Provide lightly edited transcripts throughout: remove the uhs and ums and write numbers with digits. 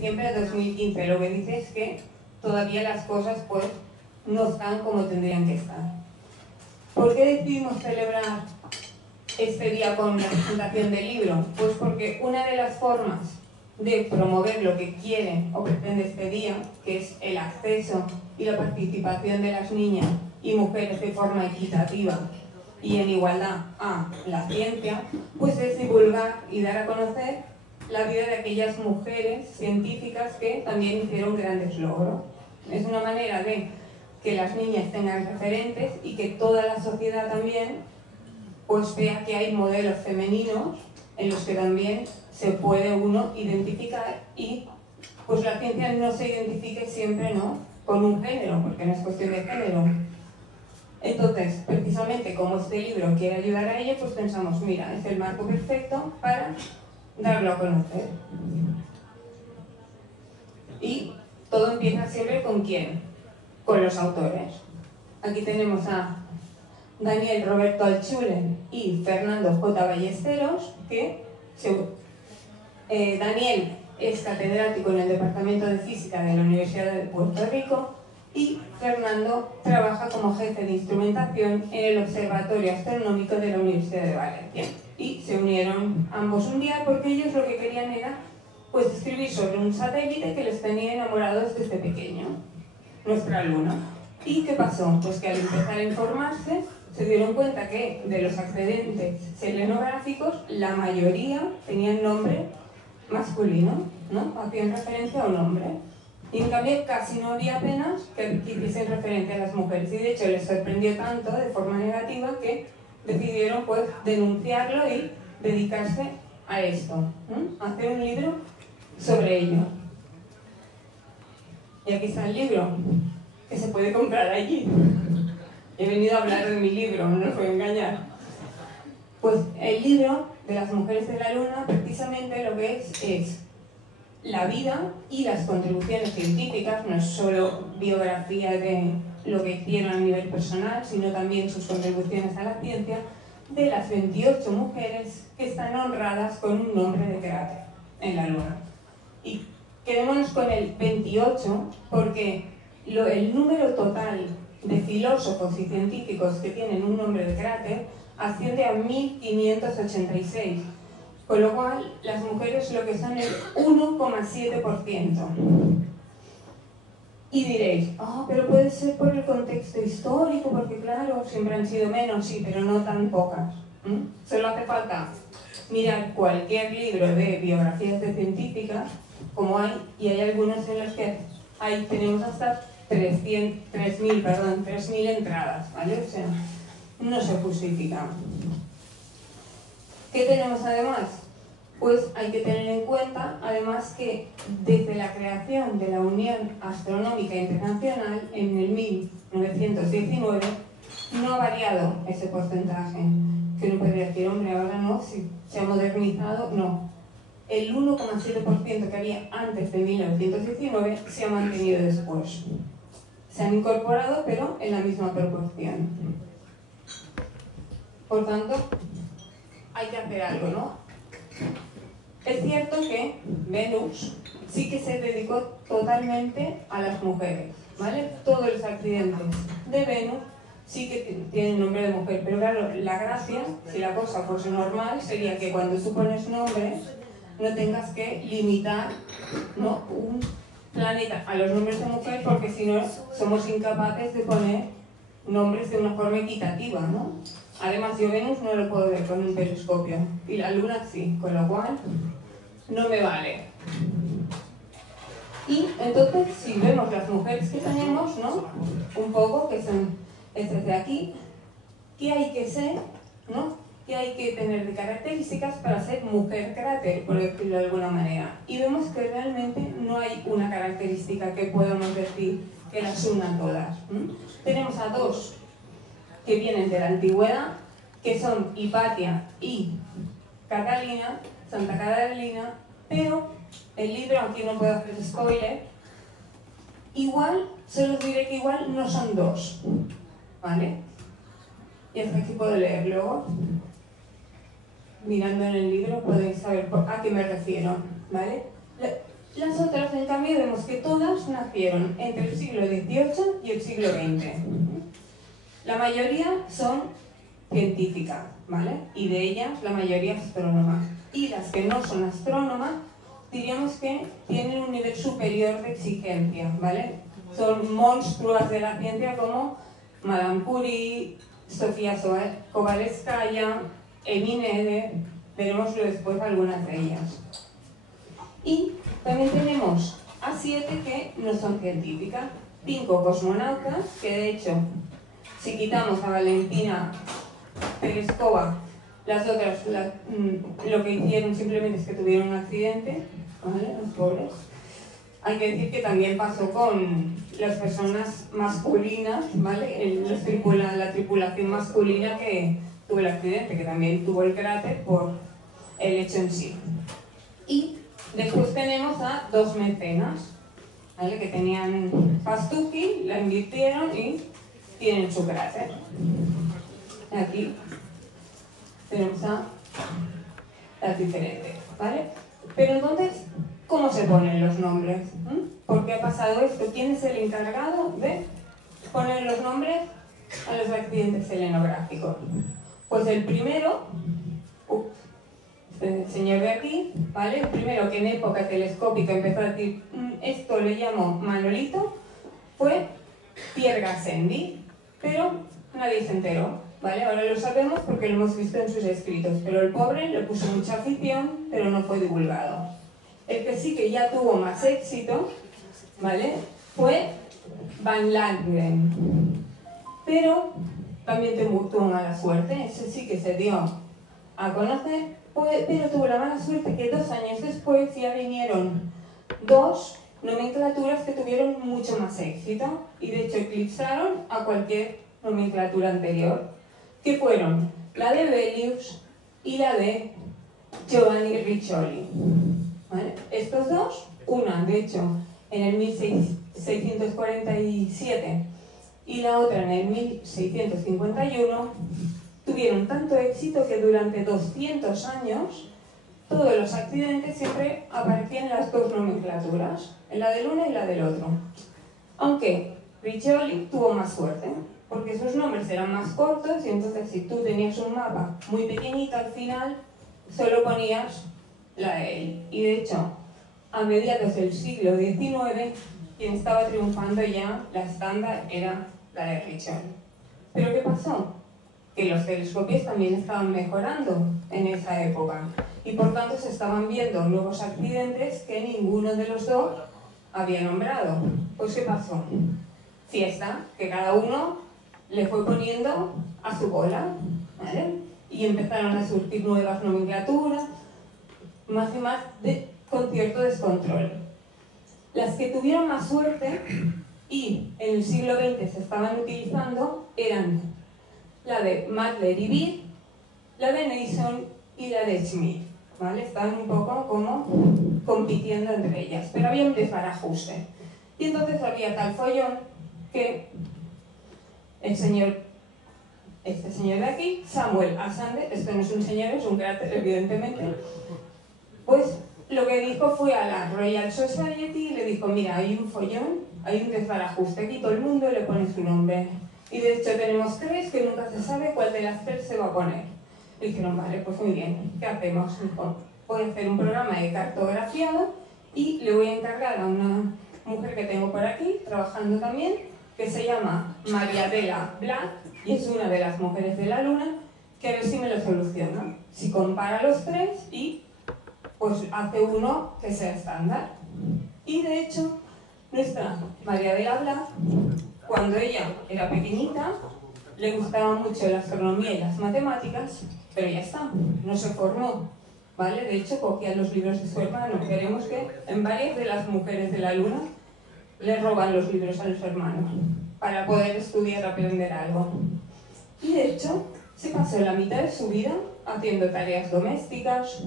diciembre de 2015. Lo que dice es que todavía las cosas pues no están como tendrían que estar. ¿Por qué decidimos celebrar este día con la presentación del libro? Pues porque una de las formas de promover lo que quiere o pretende este día, que es el acceso y la participación de las niñas y mujeres de forma equitativa y en igualdad a la ciencia, pues es divulgar y dar a conocer la vida de aquellas mujeres científicas que también hicieron grandes logros. Es una manera de que las niñas tengan referentes y que toda la sociedad también pues vea que hay modelos femeninos en los que también se puede uno identificar y pues la ciencia no se identifique siempre, ¿no?, con un género, porque no es cuestión de género. Entonces, precisamente como este libro quiere ayudar a ello, pues pensamos, mira, es el marco perfecto para darlo a conocer. Y todo empieza siempre ¿con quién? Con los autores. Aquí tenemos a Daniel Roberto Altschuler y Fernando J. Ballesteros, que Daniel es catedrático en el Departamento de Física de la Universidad de Puerto Rico y Fernando trabaja como jefe de instrumentación en el Observatorio Astronómico de la Universidad de Valencia. Y se unieron ambos un día porque ellos lo que querían era pues escribir sobre un satélite que les tenía enamorados desde pequeño, nuestra Luna. ¿Y qué pasó? Pues que al empezar a informarse se dieron cuenta que de los accidentes selenográficos la mayoría tenían nombre masculino, ¿no? Hacían referencia a un hombre. Y en cambio casi no había apenas que hiciesen referencia a las mujeres. Y de hecho les sorprendió tanto de forma negativa que decidieron pues denunciarlo y dedicarse a esto, ¿no? A hacer un libro sobre ello. Y aquí está el libro, que se puede comprar allí. He venido a hablar de mi libro, no os voy a engañar. Pues el libro de las mujeres de la Luna precisamente lo que es la vida y las contribuciones científicas, no es solo biografía de lo que hicieron a nivel personal, sino también sus contribuciones a la ciencia, de las 28 mujeres que están honradas con un nombre de cráter en la Luna. Y quedémonos con el 28 porque el número total de filósofos y científicos que tienen un nombre de cráter asciende a 1586. Con lo cual, las mujeres lo que son el 1,7%. Y diréis, pero puede ser por el contexto histórico, porque claro, siempre han sido menos, sí, pero no tan pocas. Solo hace falta mirar cualquier libro de biografías de científicas, como hay, y hay algunos en los que ahí tenemos hasta 3.000 entradas, ¿vale? O sea, no se justifica. ¿Qué tenemos además? Pues hay que tener en cuenta, además, que desde la creación de la Unión Astronómica Internacional en el 1919 no ha variado ese porcentaje. Que uno podría decir, hombre, ahora no, si se ha modernizado, no. El 1,7% que había antes de 1919 se ha mantenido después. Se han incorporado, pero en la misma proporción. Por tanto, hay que hacer algo, ¿no? Es cierto que Venus sí que se dedicó totalmente a las mujeres, ¿vale? Todos los accidentes de Venus sí que tienen nombre de mujer, pero claro, la gracia, si la cosa fuese normal, sería que cuando tú pones nombres no tengas que limitar, ¿no?, un planeta a los nombres de mujer, porque si no somos incapaces de poner nombres de una forma equitativa, ¿no? Además, yo Venus no lo puedo ver con un telescopio, y la Luna sí, con lo cual no me vale. Y entonces, si vemos las mujeres que tenemos, ¿no?, un poco, que son estas de aquí, ¿qué hay que ser, ¿no?, qué hay que tener de características para ser mujer cráter, por decirlo de alguna manera? Y vemos que realmente no hay una característica que podamos decir que las una todas. Tenemos a dos que vienen de la antigüedad, que son Hipatia y Catalina, Santa Catalina, pero el libro, aquí no puedo hacer spoiler, igual, solo os diré que igual no son dos, ¿vale? Y hasta aquí puedo leer. Luego, mirando en el libro, podéis saber a qué me refiero, ¿vale? Las otras cambio, vemos que todas nacieron entre el siglo XVIII y el siglo XX. La mayoría son científicas, ¿vale? Y de ellas la mayoría astrónomas. Y las que no son astrónomas, diríamos que tienen un nivel superior de exigencia, ¿vale? Son monstruos de la ciencia como Madame Curie, Sofía Kovalevskaya, Emine, veremos después algunas de ellas. Y también tenemos a 7 que no son científicas, 5 cosmonautas, que de hecho, si quitamos a Valentina Tereskova, las otras lo que hicieron simplemente es que tuvieron un accidente, ¿vale? Los pobres. Hay que decir que también pasó con las personas masculinas, ¿vale? La tripulación masculina que tuvo el accidente, que también tuvo el cráter por el hecho en sí. Y después tenemos a 2 mecenas, ¿vale? Que tenían Pastuqui, la invirtieron y tienen su cráter. Aquí tenemos a las diferentes, ¿vale? Pero entonces, ¿cómo se ponen los nombres? ¿Por qué ha pasado esto? ¿Quién es el encargado de poner los nombres a los accidentes selenográficos? Pues el primero, el señor de aquí, ¿vale? El primero que en época telescópica empezó a decir esto le llamo Manolito, fue Pierre Gassendi, pero nadie se enteró, ¿vale? Ahora lo sabemos porque lo hemos visto en sus escritos, pero el pobre le puso mucha afición, pero no fue divulgado. El que sí que ya tuvo más éxito, ¿vale? Fue Van Langren, pero también tuvo mala suerte, ese sí que se dio a conocer, pero tuvo la mala suerte que 2 años después ya vinieron 2 nomenclaturas que tuvieron mucho más éxito y de hecho eclipsaron a cualquier nomenclatura anterior, que fueron la de Belius y la de Giovanni Riccioli, ¿vale? Estos dos, una de hecho en el 1647 y la otra en el 1651, tuvieron tanto éxito que durante 200 años todos los accidentes siempre aparecían en las 2 nomenclaturas, en la del uno y la del otro. Aunque Riccioli tuvo más suerte, porque sus nombres eran más cortos y entonces si tú tenías un mapa muy pequeñito al final, solo ponías la de él. Y de hecho, a mediados del siglo XIX, quien estaba triunfando ya, la estándar era la de Riccioli. ¿Pero qué pasó? Que los telescopios también estaban mejorando en esa época y por tanto se estaban viendo nuevos accidentes que ninguno de los dos había nombrado. Pues ¿qué pasó? Fiesta, que cada uno le fue poniendo a su bola, ¿vale? Y empezaron a surgir nuevas nomenclaturas, más y más con cierto descontrol. Las que tuvieron más suerte y en el siglo XX se estaban utilizando eran la de Madler y Beer, la de Neison y la de Schmidt, ¿vale? Estaban un poco como compitiendo entre ellas, pero había un desbarajuste. Y entonces había tal follón que este señor de aquí, Samuel Alexander, esto no es un señor, es un cráter evidentemente, pues lo que dijo fue a la Royal Society y le dijo, mira, hay un follón, hay un desbarajuste, aquí todo el mundo le pone su nombre. Y de hecho tenemos 3 que nunca se sabe cuál de las 3 se va a poner. Le dijeron, vale, pues muy bien, ¿qué hacemos? Dijo, voy a hacer un programa de cartografiado y le voy a encargar a una mujer que tengo por aquí, trabajando también, que se llama Mariadela Black, y es una de las mujeres de la Luna, que a ver si me lo soluciona. Si compara los 3 y pues hace uno que sea estándar. Y de hecho, nuestra Mariadela Black, cuando ella era pequeñita, le gustaba mucho la astronomía y las matemáticas, pero ya está, no se formó, ¿vale? De hecho, cogía los libros de su hermano. Veremos que en varias de las mujeres de la Luna le roban los libros a los hermanos para poder estudiar, aprender algo. Y de hecho, se pasó la mitad de su vida haciendo tareas domésticas,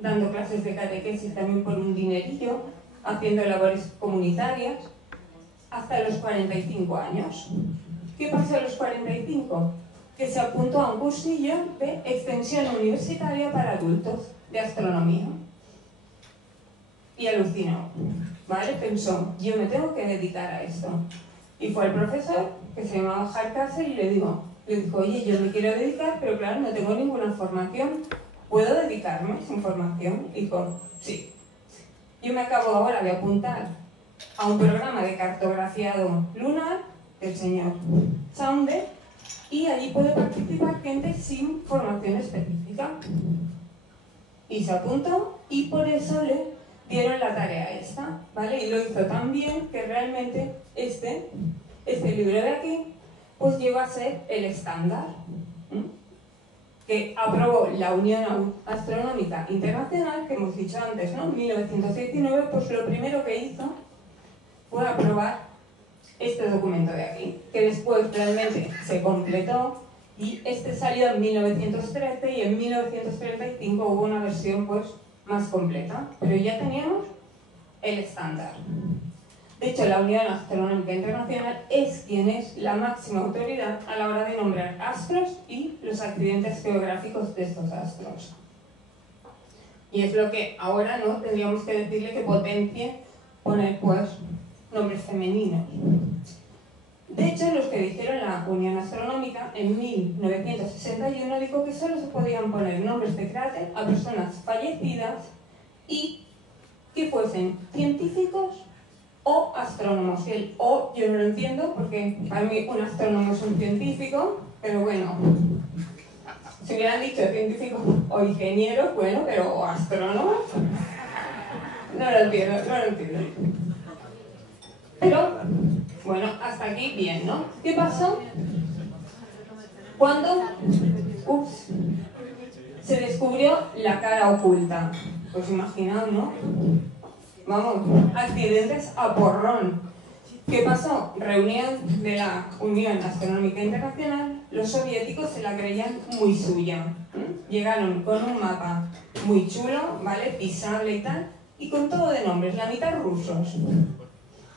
dando clases de catequesis también por un dinerillo, haciendo labores comunitarias, hasta los 45 años. ¿Qué pasó a los 45? Que se apuntó a un cursillo de extensión universitaria para adultos de astronomía. Y alucinó, ¿vale? Pensó, yo me tengo que dedicar a esto. Y fue el profesor, que se llamaba Hardcastle, y le dijo, oye, yo me quiero dedicar, pero claro, no tengo ninguna formación. ¿Puedo dedicarme sin formación? Y dijo, sí. Yo me acabo ahora de apuntar a un programa de cartografiado lunar del señor Sounder, y allí puede participar gente sin formación específica. Y se apuntó, y por eso le dieron la tarea esta, ¿vale? Y lo hizo tan bien que realmente este libro de aquí pues llegó a ser el estándar que aprobó la Unión Astronómica Internacional, que hemos dicho antes, ¿no? En 1919, pues lo primero que hizo fue aprobar este documento de aquí, que después realmente se completó, y este salió en 1913, y en 1935 hubo una versión pues más completa, pero ya teníamos el estándar. De hecho, la Unión Astronómica Internacional es quien es la máxima autoridad a la hora de nombrar astros y los accidentes geográficos de estos astros. Y es lo que ahora no tendríamos que decirle que potencie poner pues nombres femeninos. De hecho, los que dijeron la Unión Astronómica en 1961 dijo que solo se podían poner nombres de cráter a personas fallecidas y que fuesen científicos o astrónomos. Y el o yo no lo entiendo, porque para mí un astrónomo es un científico, pero bueno, si hubieran dicho científicos o ingenieros, bueno, pero o astrónomos, no lo entiendo. Pero, bueno, hasta aquí bien, ¿no? ¿Qué pasó cuando se descubrió la cara oculta? Pues imaginaos, ¿no? Vamos, accidentes a porrón. ¿Qué pasó? Reunión de la Unión Astronómica Internacional, los soviéticos se la creían muy suya. Llegaron con un mapa muy chulo, ¿vale? Pisable y tal, y con todo de nombres, la mitad rusos,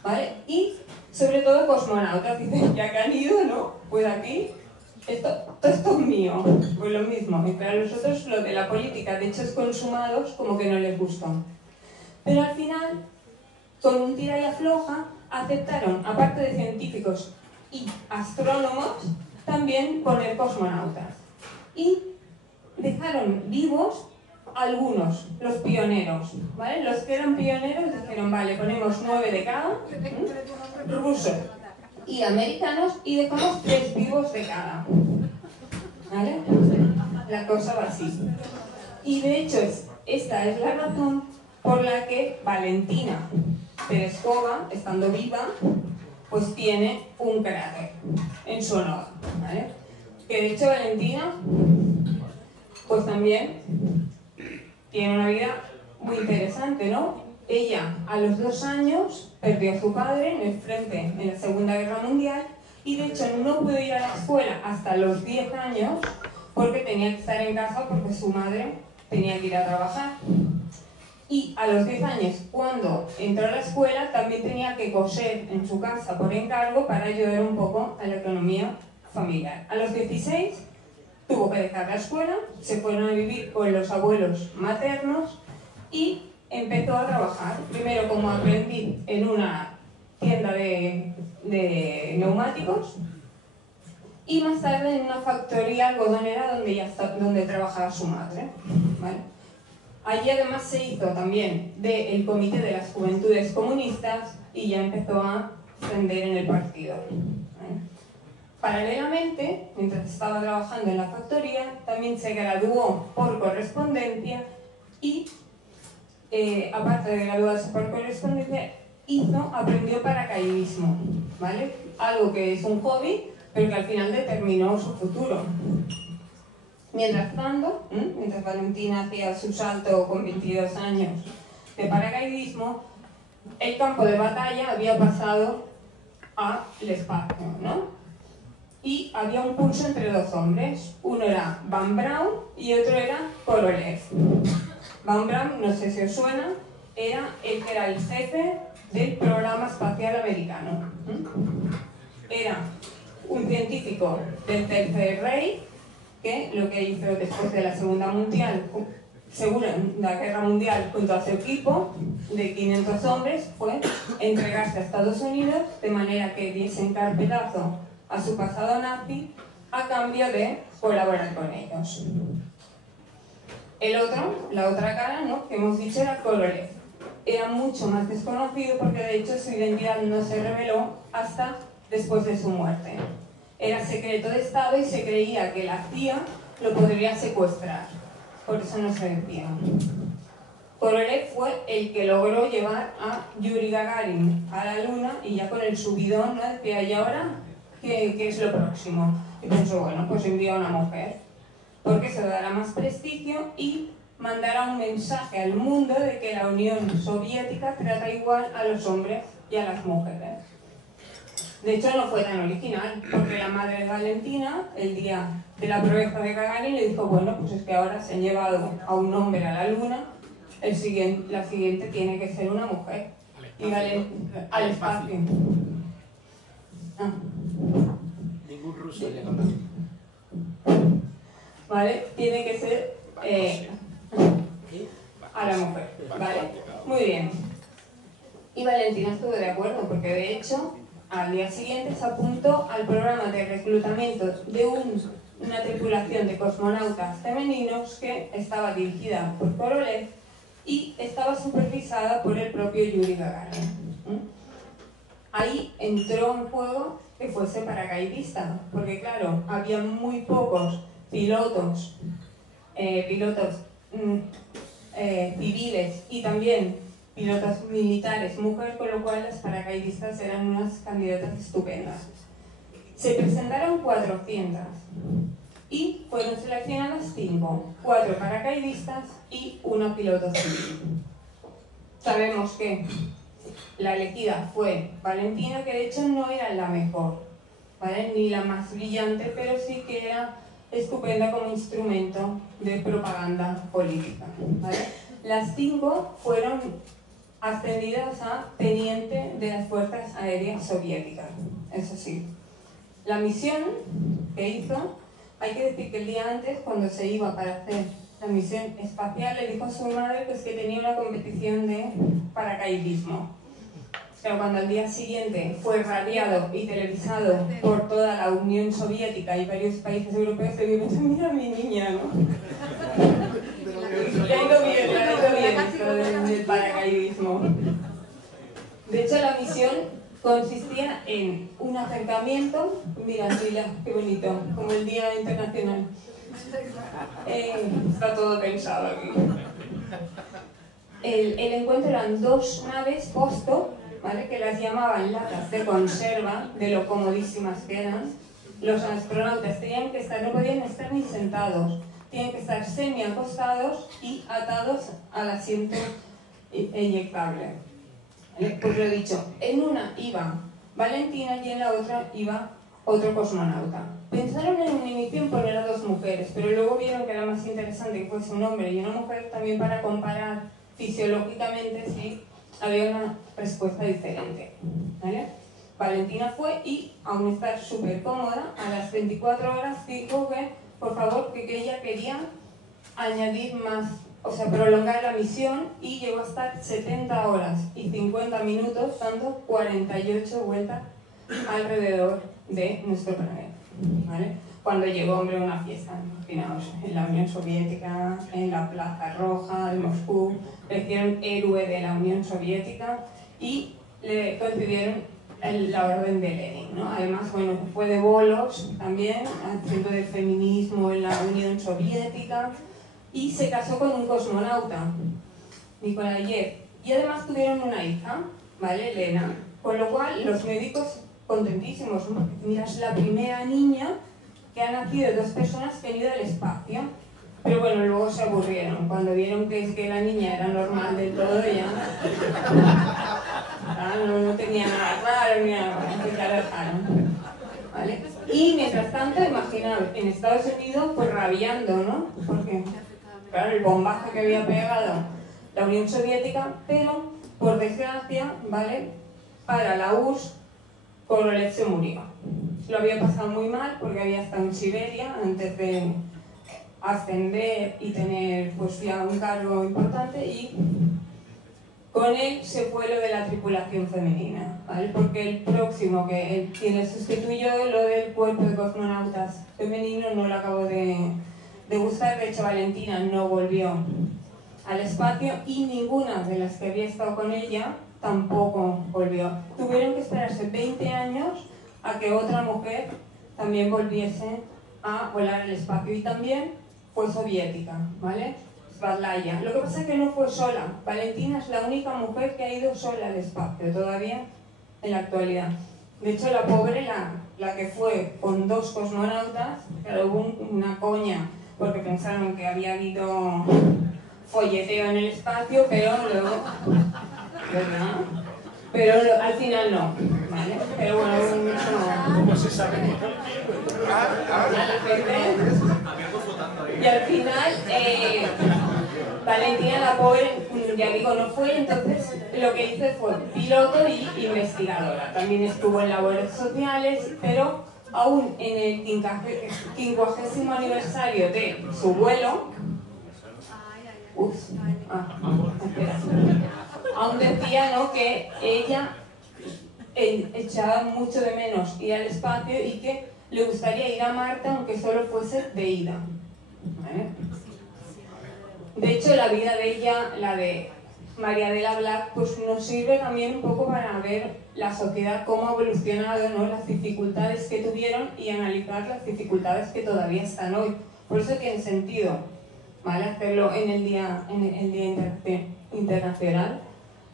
¿vale? Y sobre todo cosmonautas, dicen, ya que han ido, ¿no? Pues aquí, todo esto es mío. Pues lo mismo, y para nosotros lo de la política de hechos consumados como que no les gustó. Pero al final, con un tira y afloja, aceptaron, aparte de científicos y astrónomos, también poner cosmonautas. Y dejaron vivos algunos, los pioneros, ¿vale? Los que eran pioneros dijeron, vale, ponemos 9 de cada, rusos y americanos, y dejamos 3 vivos de cada, ¿vale? La cosa va así. Y de hecho, esta es la razón por la que Valentina Tereshkova, estando viva, pues tiene un cráter en su honor, ¿vale? Que de hecho Valentina, pues también tiene una vida muy interesante, ¿no? Ella a los 2 años perdió a su padre en el frente en la Segunda Guerra Mundial, y de hecho no pudo ir a la escuela hasta los 10 años porque tenía que estar en casa porque su madre tenía que ir a trabajar. Y a los 10 años, cuando entró a la escuela, también tenía que coser en su casa por encargo para ayudar un poco a la economía familiar. A los 16 tuvo que dejar la escuela, se fueron a vivir con los abuelos maternos y empezó a trabajar, primero como aprendiz en una tienda de neumáticos y más tarde en una factoría algodonera donde trabajaba su madre, ¿vale? Allí además se hizo también del Comité de las Juventudes Comunistas y ya empezó a ascender en el partido. Paralelamente, mientras estaba trabajando en la factoría, también se graduó por correspondencia y, aparte de graduarse por correspondencia, aprendió paracaidismo, ¿vale? Algo que es un hobby, pero que al final determinó su futuro. Mientras tanto, mientras Valentina hacía su salto con 22 años de paracaidismo, el campo de batalla había pasado al espacio, ¿no? Y había un pulso entre 2 hombres. Uno era Van Braun y otro era Korolev. Van Braun, no sé si os suena, era el que era el jefe del programa espacial americano. Era un científico del Tercer Reich, que lo que hizo después de la Segunda Mundial Segunda Guerra Mundial, junto a su equipo de 500 hombres, fue entregarse a Estados Unidos de manera que diesen carpetazo a su pasado nazi a cambio de colaborar con ellos. La otra cara, ¿no?, que hemos dicho, era Korolev. Era mucho más desconocido porque de hecho su identidad no se reveló hasta después de su muerte. Era secreto de Estado y se creía que la CIA lo podría secuestrar. Por eso no se decía. Korolev fue el que logró llevar a Yuri Gagarin a la Luna y ya con el subidón, ¿no?, decía, ¿y ahora qué es lo próximo? Y pensó, bueno, pues envía a una mujer, porque se dará más prestigio y mandará un mensaje al mundo de que la Unión Soviética trata igual a los hombres y a las mujeres. De hecho, no fue tan original, porque la madre de Valentina, el día de la proeza de Gagarin, le dijo, bueno, pues es que ahora se han llevado a un hombre a la Luna, la siguiente tiene que ser una mujer. Al espacio. Ah. Ningún ruso le conoce. ¿Vale? Tiene que ser a la mujer, ¿vale? Muy bien. Y Valentina estuvo de acuerdo, porque de hecho, al día siguiente se apuntó al programa de reclutamiento de una tripulación de cosmonautas femeninos que estaba dirigida por Korolev y estaba supervisada por el propio Yuri Gagarin. Ahí entró en juego que fuese paracaidista, porque claro, había muy pocos pilotos civiles y también pilotos militares mujeres, con lo cual las paracaidistas eran unas candidatas estupendas. Se presentaron 400 y fueron seleccionadas 5, 4 paracaidistas y 1 piloto civil. Sabemos que la elegida fue Valentina, que de hecho no era la mejor, ¿vale?, ni la más brillante, pero sí que era estupenda como instrumento de propaganda política, ¿vale? Las 5 fueron ascendidas a teniente de las Fuerzas Aéreas Soviéticas, eso sí. La misión que hizo, hay que decir que el día antes, cuando se iba para hacer la misión espacial, le dijo a su madre pues, que tenía una competición de paracaidismo. Pero cuando al día siguiente fue radiado y televisado por toda la Unión Soviética y varios países europeos, se vio y pensó, mira mi niña, ¿no? Le ha ido bien esto del paracaidismo. De hecho, la misión consistía en un acercamiento, mira, Sila, qué bonito, como el Día Internacional. Está todo pensado aquí. El encuentro eran 2 naves Vostok, ¿vale?, que las llamaban latas de conserva, de lo comodísimas que eran. Los astronautas tenían que estar, no podían estar ni sentados, tenían que estar semi-acostados y atados al asiento eyectable. Pues lo he dicho, en una iba Valentina y en la otra iba otro cosmonauta. Pensaron en un inicio en poner a 2 mujeres, pero luego vieron que era más interesante que fuese un hombre y una mujer, también para comparar fisiológicamente si había una respuesta diferente, ¿vale? Valentina fue y, aun estar súper cómoda, a las 24 horas dijo que, por favor, que ella quería añadir más, o sea, prolongar la misión, y llegó a estar 70 horas y 50 minutos dando 48 vueltas alrededor de nuestro planeta, ¿vale? Cuando llegó, hombre, a una fiesta, imaginaos, en la Unión Soviética, en la Plaza Roja de Moscú, le hicieron héroe de la Unión Soviética y le concedieron la Orden de Lenin, ¿no? Además, bueno, fue de bolos también, haciendo de feminismo en la Unión Soviética, y se casó con un cosmonauta, Nikolayev, y además tuvieron una hija, ¿vale?, Elena, con lo cual los médicos contentísimos, ¿no? Mira, es la primera niña que ha nacido de 2 personas que han ido al espacio. Pero bueno, luego se aburrieron cuando vieron que la niña era normal del todo, ya no tenía nada raro ni nada, pues ya la dejaron, ¿vale? Y mientras tanto, imaginaos, en Estados Unidos, pues rabiando, ¿no? Porque, claro, el bombazo que había pegado la Unión Soviética, pero, por desgracia, ¿vale?, para la URSS, Korolev se murió. Lo había pasado muy mal porque había estado en Siberia ascender y tener pues ya un cargo importante, y con él se fue lo de la tripulación femenina, ¿vale? Porque el próximo que quien sustituyó, lo del cuerpo de cosmonautas femenino, no lo acabó de gustar. De hecho, Valentina no volvió al espacio y ninguna de las que había estado con ella tampoco volvió. Tuvieron que esperarse 20 años a que otra mujer también volviese a volar al espacio, y también fue soviética, ¿vale? Svadlaya. Lo que pasa es que no fue sola. Valentina es la única mujer que ha ido sola al espacio todavía en la actualidad. De hecho, la pobre, la que fue con 2 cosmonautas, claro, hubo una coña porque pensaron que había habido folleteo en el espacio, pero luego, ¿verdad? Pero al final no, ¿vale? Pero bueno, ¿Cómo se sabe? y al final, Valentina, la pobre, ya digo, no fue. Entonces lo que hice fue piloto y investigadora. También estuvo en labores sociales, pero aún en el 50º aniversario de su vuelo, aún decía, ¿no?, que ella echaba mucho de menos ir al espacio y que le gustaría ir a Marte aunque solo fuese de ida, ¿vale? De hecho, la vida de ella, la de María de la Black, pues nos sirve también un poco para ver la sociedad, cómo ha evolucionado, ¿no?, las dificultades que tuvieron, y analizar las dificultades que todavía están hoy. Por eso tiene sentido, ¿vale?, hacerlo en el Día Internacional.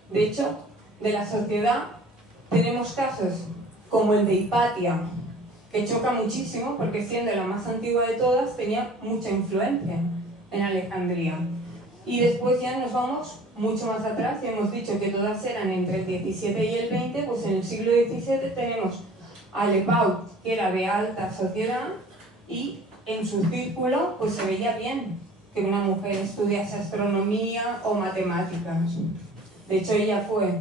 De hecho, de la sociedad tenemos casos como el de Hipatia, que choca muchísimo porque, siendo la más antigua de todas, tenía mucha influencia en Alejandría. Y después ya nos vamos mucho más atrás y hemos dicho que todas eran entre el 17 y el 20, pues en el siglo XVII tenemos a Lepaut, que era de alta sociedad, y en su círculo pues se veía bien que una mujer estudiase astronomía o matemáticas. De hecho, ella fue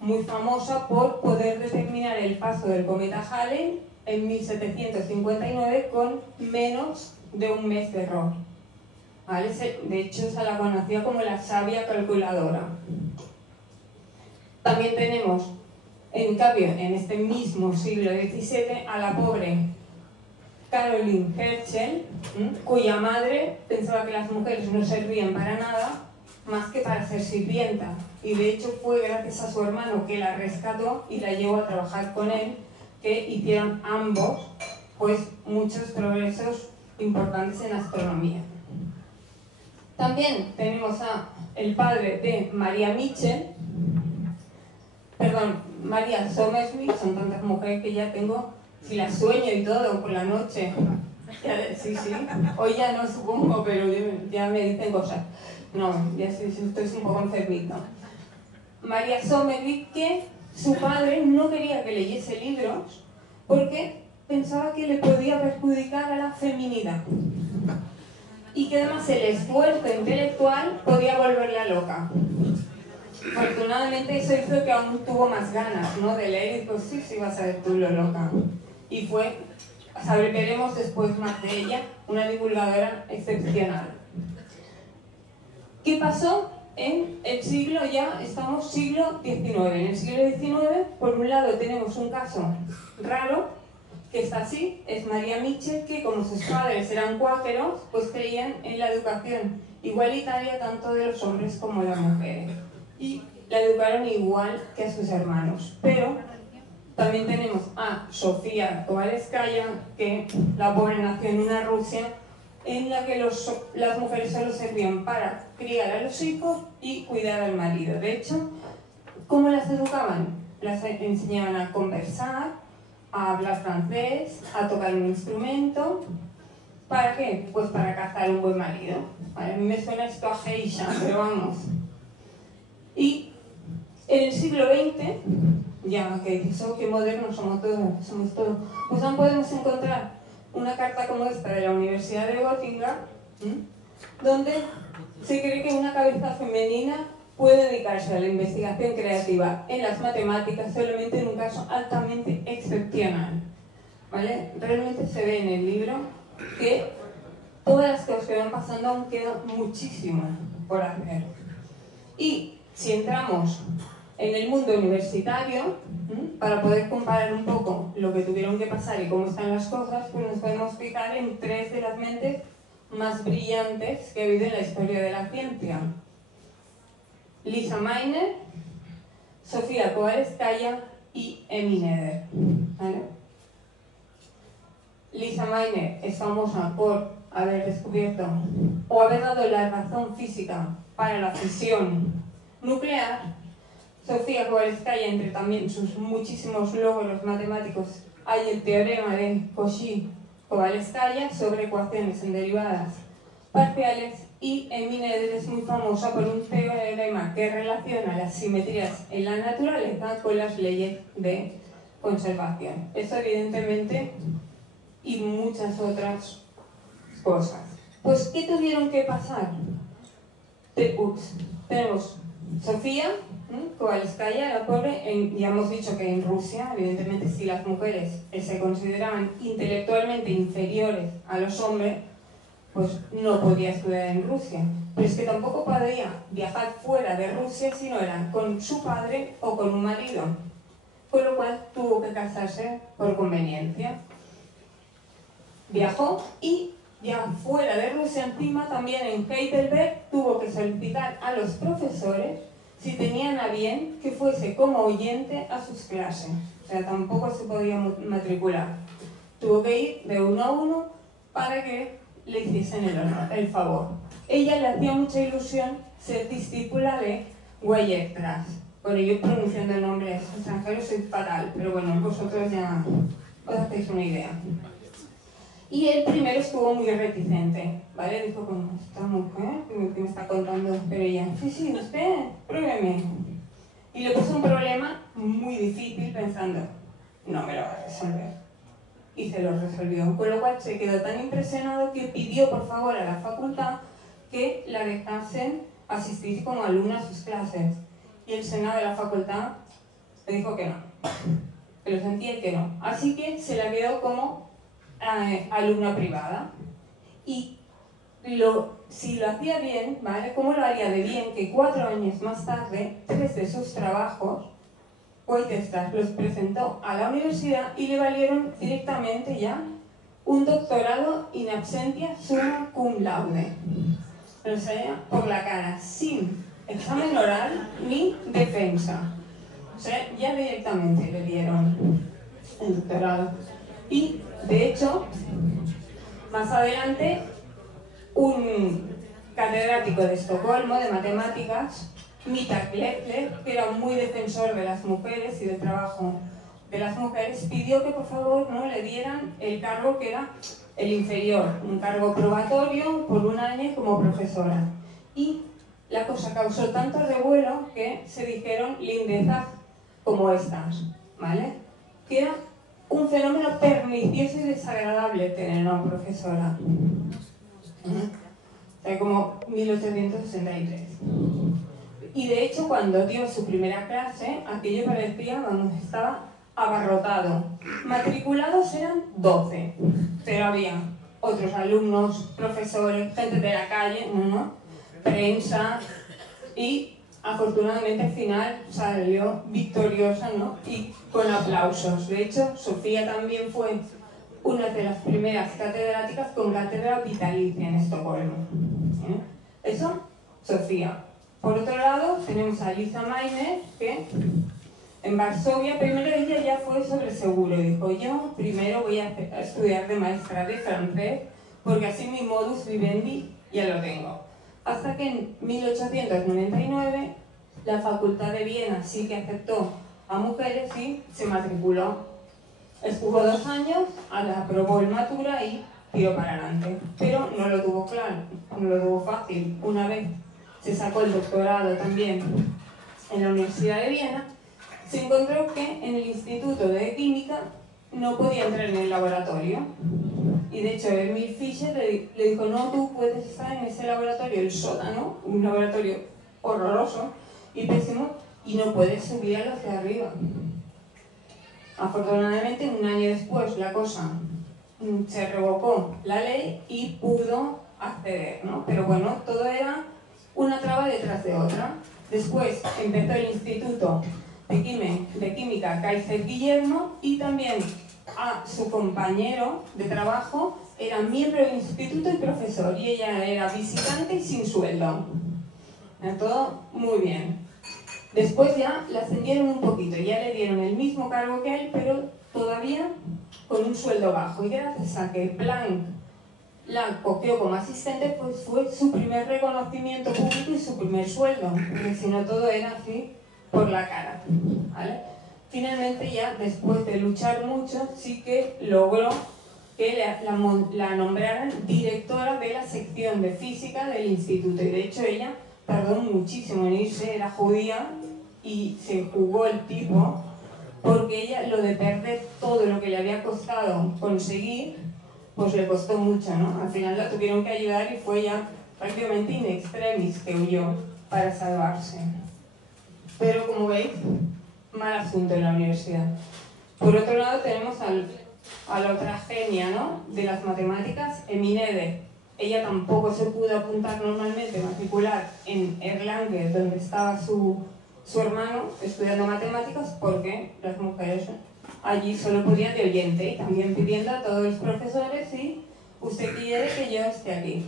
muy famosa por poder determinar el paso del cometa Halley en 1759 con menos de un mes de error, ¿vale? De hecho, se la conocía como la sabia calculadora. También tenemos, en cambio, en este mismo siglo XVII, a la pobre Caroline Herschel, cuya madre pensaba que las mujeres no servían para nada más que para ser sirvienta, y de hecho fue gracias a su hermano, que la rescató y la llevó a trabajar con él, que hicieron ambos pues muchos progresos importantes en astronomía. También tenemos a el padre de María Mitchell, perdón, María Somersby. Son tantas mujeres que ya tengo, si las sueño y todo por la noche. Sí, hoy ya no, supongo, pero ya me dicen cosas. No, ya sí, estoy un poco enfermito. María Somerville, que su padre no quería que leyese libros porque pensaba que le podía perjudicar a la feminidad, y que además el esfuerzo intelectual podía volverla loca. Afortunadamente eso hizo que aún tuvo más ganas, ¿no?, de leer, y pues sí, vas a ver tú lo loca. Y fue, veremos después más de ella, una divulgadora excepcional. ¿Qué pasó en el siglo, ya estamos siglo XIX? En el siglo XIX, por un lado, tenemos un caso raro, que está así, es María Mitchell, que como sus padres eran cuáqueros, pues creían en la educación igualitaria tanto de los hombres como de las mujeres, y la educaron igual que a sus hermanos. Pero también tenemos a Sofía Kovalevskaya, que la pobre nació en una Rusia en la que las mujeres solo servían para criar a los hijos y cuidar al marido. De hecho, ¿cómo las educaban? Las enseñaban a conversar, a hablar francés, a tocar un instrumento. ¿Para qué? Pues para cazar un buen marido. A mí me suena esto a geisha, pero vamos. Y en el siglo XX, ya que dices, oh, qué modernos somos todos, pues aún podemos encontrar una carta como esta de la Universidad de Göttingen, donde se cree que una cabeza femenina puede dedicarse a la investigación creativa en las matemáticas solamente en un caso altamente excepcional, ¿vale? Realmente se ve en el libro que todas las cosas que van pasando aún queda muchísimo por hacer. Y si entramos en el mundo universitario, para poder comparar un poco lo que tuvieron que pasar y cómo están las cosas, pues nos podemos fijar en tres de las mentes más brillantes que ha habido en la historia de la ciencia. Lisa Meitner, Sofía Kovalevskaya y Emmy Noether, ¿vale? Lisa Meitner es famosa por haber descubierto o haber dado la razón física para la fisión nuclear. Sofía Kovalevskaya, entre también sus muchísimos logros matemáticos, hay el teorema de Cauchy-Kovalevskaya sobre ecuaciones en derivadas parciales, y Emmy Noether es muy famosa por un teorema que relaciona las simetrías en la naturaleza con las leyes de conservación. Eso evidentemente y muchas otras cosas. Pues, ¿qué tuvieron que pasar? Tenemos Sofía Kovalevskaya, la pobre, ya hemos dicho que en Rusia, evidentemente, si las mujeres se consideraban intelectualmente inferiores a los hombres, pues no podía estudiar en Rusia. Pero es que tampoco podía viajar fuera de Rusia si no era con su padre o con un marido. Con lo cual tuvo que casarse por conveniencia. Viajó y ya fuera de Rusia, encima también en Heidelberg, tuvo que solicitar a los profesores si tenían a bien que fuese como oyente a sus clases. O sea, tampoco se podía matricular. Tuvo que ir de uno a uno para que le hiciesen el favor. Ella le hacía mucha ilusión ser discípula de Weierstrass. Bueno, yo pronunciando el nombre extranjero soy fatal, pero bueno, vosotros ya os hacéis una idea. Y él primero estuvo muy reticente, ¿vale? Dijo, como esta mujer que me está contando, pero ella, sí, usted, pruébeme. Y le puso un problema muy difícil pensando, no me lo va a resolver. Y se lo resolvió, con lo cual se quedó tan impresionado que pidió por favor a la facultad que la dejasen asistir como alumna a sus clases. Y el senado de la facultad le dijo que no, que lo sentía y que no. Así que se la quedó como alumna privada. Y si lo hacía bien, ¿vale? ¿Cómo lo haría de bien? Que 4 años más tarde, 3 de sus trabajos, Weierstrass los presentó a la universidad y le valieron directamente ya un doctorado in absentia summa cum laude. O sea, por la cara, sin examen oral ni defensa. O sea, ya directamente le dieron el doctorado. Y, de hecho, más adelante, un catedrático de Estocolmo de matemáticas, Mita Klepler, que era muy defensor de las mujeres y del trabajo de las mujeres, pidió que por favor no le dieran el cargo que era el inferior, un cargo probatorio por 1 año como profesora. Y la cosa causó tanto revuelo que se dijeron lindezas como estas, ¿vale? Que era un fenómeno pernicioso y desagradable tener una profesora. O sea, como 1863. Y de hecho, cuando dio su primera clase, aquello parecía, vamos, estaba abarrotado. Matriculados eran 12, pero había otros alumnos, profesores, gente de la calle, ¿no? Prensa, y afortunadamente al final salió victoriosa, ¿no? Y con aplausos. De hecho, Sofía también fue una de las primeras catedráticas con cátedra vitalicia en Estocolmo. Eso, Sofía. Por otro lado, tenemos a Lisa Meitner, que en Varsovia, primero ella ya fue sobre seguro. Dijo, yo primero voy a estudiar de maestra de francés, porque así mi modus vivendi ya lo tengo. Hasta que en 1899 la Facultad de Viena sí que aceptó a mujeres y se matriculó. Estuvo 2 años, aprobó el matura y tiró para adelante. Pero no lo tuvo claro, no lo tuvo fácil. Una vez se sacó el doctorado también en la Universidad de Viena, se encontró que en el Instituto de Química no podía entrar en el laboratorio. Y de hecho, Emil Fischer le dijo, no, tú puedes estar en ese laboratorio, el sótano, un laboratorio horroroso y pésimo, y no puedes subir a los de arriba. Afortunadamente, 1 año después, la cosa se revocó la ley y pudo acceder, ¿no? Pero bueno, todo era una traba detrás de otra. Después empezó el Instituto de Química Kaiser Guillermo y también a su compañero de trabajo era miembro del instituto y profesor, y ella era visitante y sin sueldo. Todo muy bien. Después ya la ascendieron un poquito, ya le dieron el mismo cargo que él, pero todavía con un sueldo bajo. Y gracias a que Planck la cogió como asistente, pues fue su primer reconocimiento público y su primer sueldo, porque si no todo era así por la cara, ¿vale? Finalmente ya, después de luchar mucho, sí que logró que la nombraran directora de la sección de física del instituto, y de hecho ella tardó muchísimo en irse, era judía y se jugó el tipo, porque ella lo de perder todo lo que le había costado conseguir, pues le costó mucho, ¿no? Al final la tuvieron que ayudar y fue ya prácticamente in extremis que huyó para salvarse. Pero como veis, mal asunto en la universidad. Por otro lado tenemos a la otra genia, ¿no?, de las matemáticas, Eminede. Ella tampoco se pudo apuntar normalmente, matricular en Erlangen, donde estaba su hermano estudiando matemáticas, porque las mujeres allí solo podían de oyente, y también pidiendo a todos los profesores si usted quiere que yo esté aquí.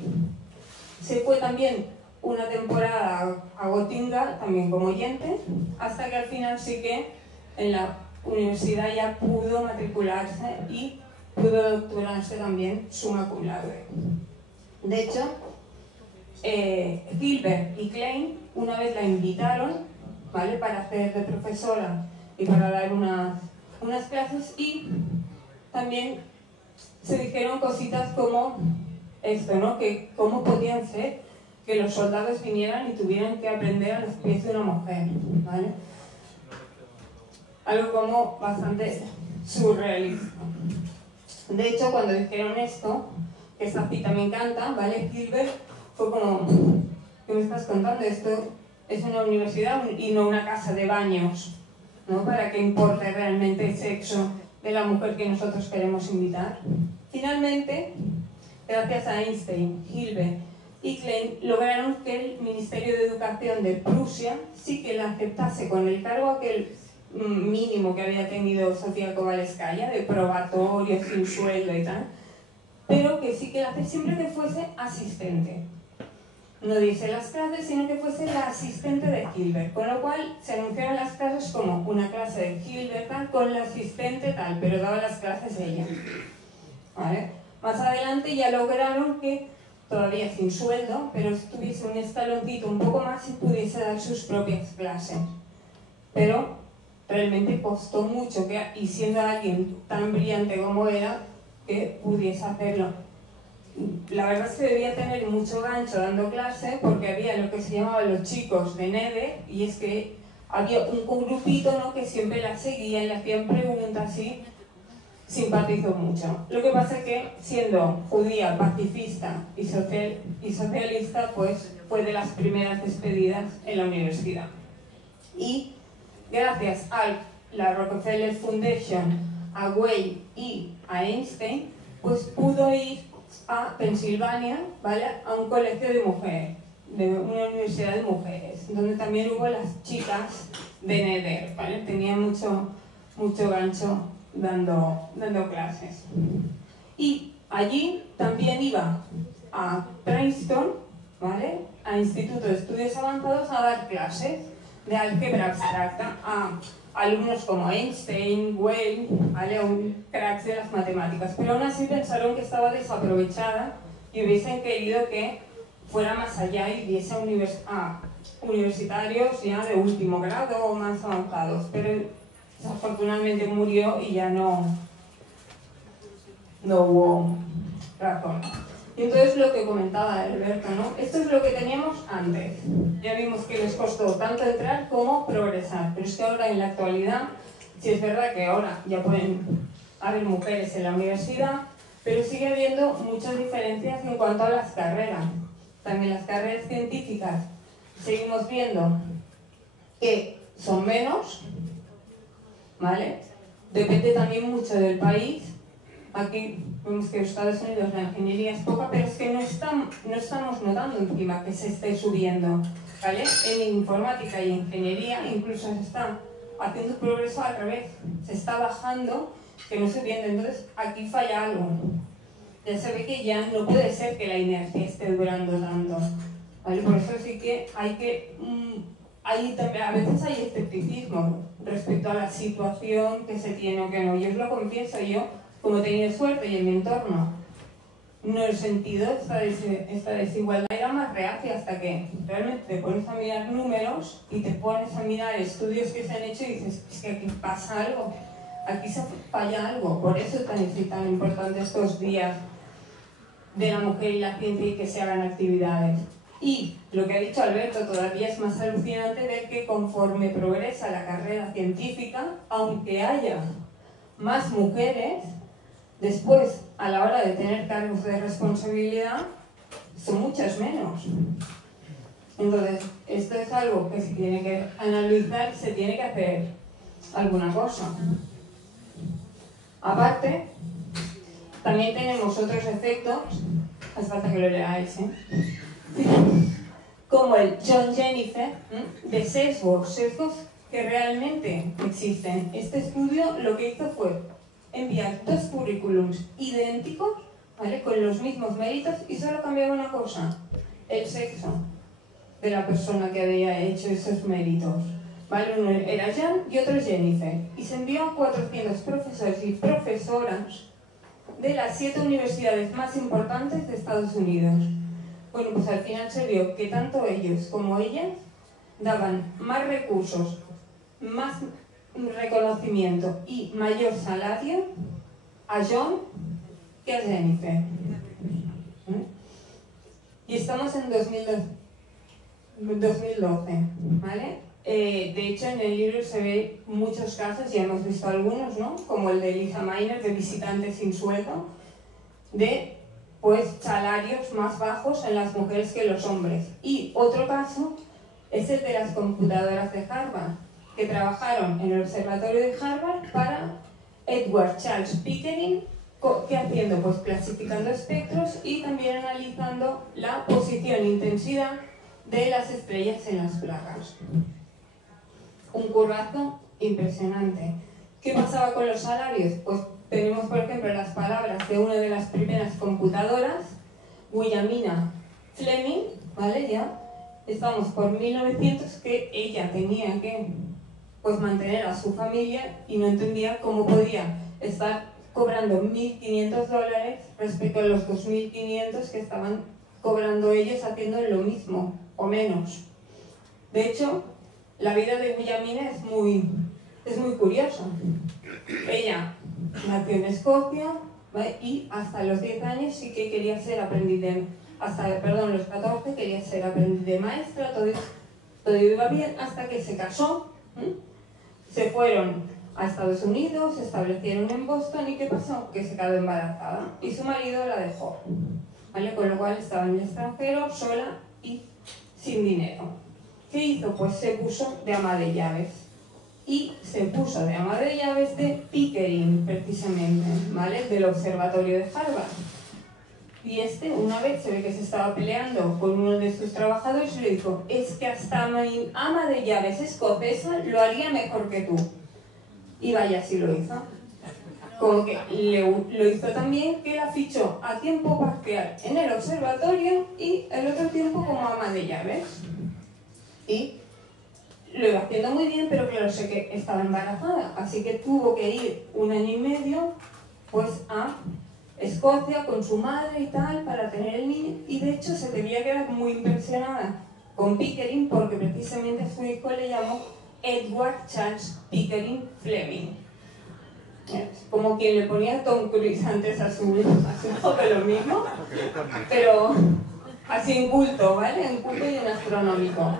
Se fue también una temporada a Gotinga, también como oyente, hasta que al final sí que en la universidad ya pudo matricularse y pudo doctorarse también summa cum laude. De hecho, Hilbert y Klein una vez la invitaron, ¿vale?, para hacer de profesora y para dar unas clases, y también se dijeron cositas como esto, ¿no?, que cómo podían ser que los soldados vinieran y tuvieran que aprender a los pies de una mujer, ¿vale? Algo como bastante surrealista. De hecho, cuando dijeron esto, que esta cita me encanta, ¿vale?, Hilbert fue como, ¿qué me estás contando? Esto es una universidad y no una casa de baños, ¿no?, para que importe realmente el sexo de la mujer que nosotros queremos invitar. Finalmente, gracias a Einstein, Hilbert y Klein, lograron que el Ministerio de Educación de Prusia sí que la aceptase con el cargo aquel mínimo que había tenido Sofía Kovalevskaya, de probatorio, sin sueldo y tal, pero que sí que la hace siempre que fuese asistente. No diese las clases, sino que fuese la asistente de Hilbert, con lo cual se anunciaron las clases como una clase de Hilbert tal, con la asistente tal, pero daba las clases ella, ¿vale? Más adelante ya lograron que, todavía sin sueldo, pero estuviese un escaloncito un poco más y pudiese dar sus propias clases. Pero realmente costó mucho, y siendo alguien tan brillante como era, que pudiese hacerlo. La verdad es que debía tener mucho gancho dando clase, porque había lo que se llamaban los chicos de Nede, y es que había un grupito, ¿no?, que siempre la seguían, le hacían preguntas y simpatizó mucho. Lo que pasa es que, siendo judía, pacifista y socialista, pues fue de las primeras despedidas en la universidad. Y gracias a la Rockefeller Foundation, a Weil y a Einstein, pues pudo ir a Pensilvania, ¿vale?, a un colegio de mujeres, de una universidad de mujeres, donde también hubo las chicas de Neder, ¿vale? Tenía mucho gancho dando clases. Y allí también iba a Princeton, ¿vale?, a Instituto de Estudios Avanzados, a dar clases de álgebra abstracta a alumnos como Einstein, Weil, ¿vale?, un cracks de las matemáticas, pero aún así pensaron que estaba desaprovechada y hubiesen querido que fuera más allá y diese a universitarios ya de último grado o más avanzados, pero desafortunadamente murió y ya no hubo razón. Y entonces lo que comentaba Alberto, ¿no?, esto es lo que teníamos antes. Ya vimos que les costó tanto entrar como progresar, pero es que ahora en la actualidad, sí es verdad que ahora ya pueden haber mujeres en la universidad, pero sigue habiendo muchas diferencias en cuanto a las carreras. También las carreras científicas seguimos viendo que son menos, ¿vale? Depende también mucho del país, aquí vemos que en Estados Unidos la ingeniería es poca, pero es que no estamos notando encima que se esté subiendo, ¿vale? En informática y ingeniería incluso se está haciendo progreso al revés, se está bajando, que no subiendo. Entonces aquí falla algo. Ya se ve que ya no puede ser que la inercia esté durando tanto, ¿vale? Por eso sí que hay que... a veces hay escepticismo respecto a la situación que se tiene o que no. Yo os lo confieso, yo, como he tenido suerte y en mi entorno no he sentido esta desigualdad, era más reacia hasta que realmente te pones a mirar números y te pones a mirar estudios que se han hecho y dices, es que aquí pasa algo, aquí se falla algo. Por eso es tan importante estos días de la mujer y la ciencia y que se hagan actividades. Y lo que ha dicho Alberto, todavía es más alucinante ver que conforme progresa la carrera científica, aunque haya más mujeres, después, a la hora de tener cargos de responsabilidad, son muchas menos. Entonces, esto es algo que se tiene que analizar y se tiene que hacer alguna cosa. Aparte, también tenemos otros efectos, hace falta que lo leáis, como el John Jennifer, de sesgos que realmente existen. Este estudio lo que hizo fue enviar 2 currículums idénticos, ¿vale? Con los mismos méritos, y solo cambiaba una cosa, el sexo de la persona que había hecho esos méritos, ¿vale? Uno era Jan y otro Jennifer, y se envió a 400 profesores y profesoras de las 7 universidades más importantes de Estados Unidos. Bueno, pues al final se vio que tanto ellos como ellas daban más recursos, más reconocimiento y mayor salario a John que a Jennifer. Y estamos en 2012, ¿vale? De hecho, en el libro se ve muchos casos, ya hemos visto algunos, ¿no? Como el de Lisa Miner, de visitantes sin sueldo, de pues salarios más bajos en las mujeres que los hombres. Y otro caso es el de las computadoras de Harvard, que trabajaron en el observatorio de Harvard para Edward Charles Pickering, que haciendo, pues clasificando espectros y también analizando la posición e intensidad de las estrellas en las placas. Un currazo impresionante. ¿Qué pasaba con los salarios? Pues tenemos, por ejemplo, las palabras de una de las primeras computadoras, Williamina Fleming, ¿vale? Ya estamos por 1900, que ella tenía que pues mantener a su familia y no entendía cómo podía estar cobrando $1.500 respecto a los 2.500 que estaban cobrando ellos haciendo lo mismo o menos. De hecho, la vida de Williamina es muy curiosa. Ella nació en Escocia, ¿vale? Y hasta los 10 años sí que quería ser aprendiz de... los 14 quería ser aprendiz de maestra, todo iba bien hasta que se casó. Se fueron a Estados Unidos, se establecieron en Boston, y ¿qué pasó? Que se quedó embarazada y su marido la dejó, ¿vale? Con lo cual estaba en el extranjero, sola y sin dinero. ¿Qué hizo? Pues se puso de ama de llaves. Y se puso de ama de llaves de Pickering, precisamente, ¿vale? Del observatorio de Harvard. Y una vez se ve que se estaba peleando con uno de sus trabajadores y le dijo: es que hasta mi ama de llaves escocesa lo haría mejor que tú. Y vaya, si lo hizo. Como que lo hizo también, que la fichó a tiempo parcial en el observatorio y el otro tiempo como ama de llaves. Y lo iba haciendo muy bien, pero claro, sé que estaba embarazada, así que tuvo que ir 1 año y medio pues a Escocia con su madre y tal para tener el niño, y de hecho se debía quedar muy impresionada con Pickering porque precisamente su hijo le llamó Edward Charles Pickering Fleming. Es como quien le ponía Tom Cruise antes a su hijo, que lo mismo, pero así en culto, ¿vale? En culto y en astronómico.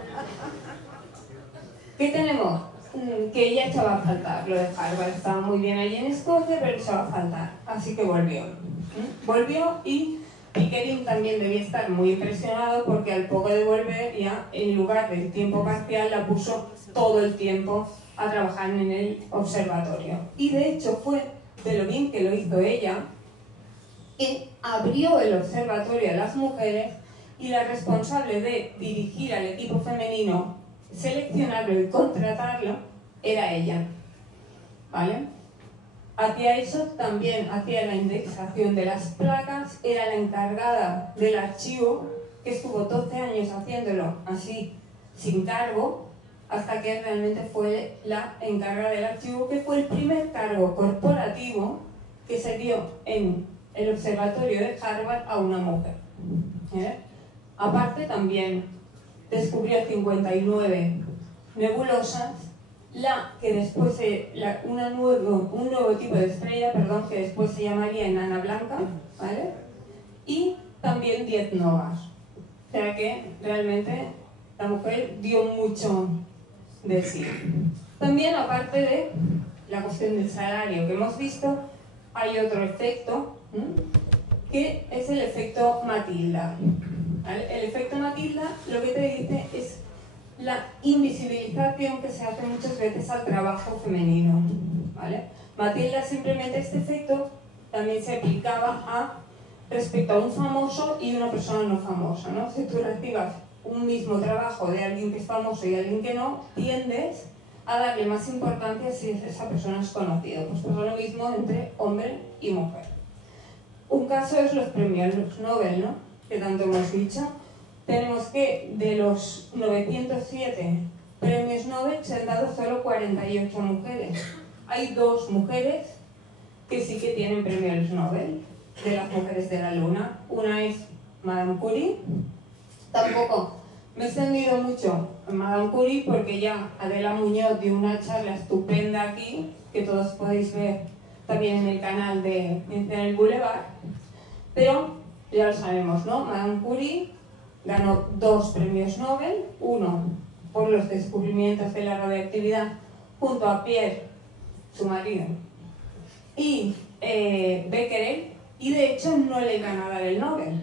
¿Qué tenemos? Que ella echaba a faltar. Lo de Harvard estaba muy bien allí en Escocia, pero echaba a faltar. Así que volvió. Volvió, y Pickering también debía estar muy impresionado porque al poco de volver ya, en lugar del tiempo parcial, la puso todo el tiempo a trabajar en el observatorio. Y de hecho fue de lo bien que lo hizo ella que abrió el observatorio a las mujeres y la responsable de dirigir al equipo femenino, seleccionarlo y contratarlo, era ella. ¿Vale? Hacía eso también, hacía la indexación de las placas, era la encargada del archivo, que estuvo 12 años haciéndolo así, sin cargo, hasta que realmente fue la encargada del archivo, que fue el primer cargo corporativo que se dio en el observatorio de Harvard a una mujer. Aparte también descubrió 59 nebulosas, que después un nuevo tipo de estrella, que después se llamaría enana blanca, ¿vale? Y también 10 novas. O sea que realmente la mujer dio mucho de sí. También, aparte de la cuestión del salario que hemos visto, hay otro efecto, que es el efecto Matilda. ¿Vale? El efecto Matilda lo que te dice es la invisibilización que se hace muchas veces al trabajo femenino. ¿Vale? Matilda, simplemente este efecto también se aplicaba respecto a un famoso y una persona no famosa, ¿no? Si tú recibas un mismo trabajo de alguien que es famoso y alguien que no, tiendes a darle más importancia si esa persona es conocida. Pues pasa lo mismo entre hombre y mujer. Un caso es los premios Nobel, ¿no? Que tanto hemos dicho. Tenemos que de los 907 premios Nobel se han dado solo 48 mujeres. Hay 2 mujeres que sí que tienen premios Nobel, de las mujeres de la luna. Una es Madame Curie. Tampoco me he extendido mucho en Madame Curie porque ya Adela Muñoz dio una charla estupenda aquí, que todos podéis ver también en el canal de el Boulevard. Pero ya lo sabemos, ¿no? Madame Curie ganó 2 premios Nobel, uno por los descubrimientos de la radiactividad junto a Pierre, su marido, y Becquerel, y de hecho no le iban a dar el Nobel.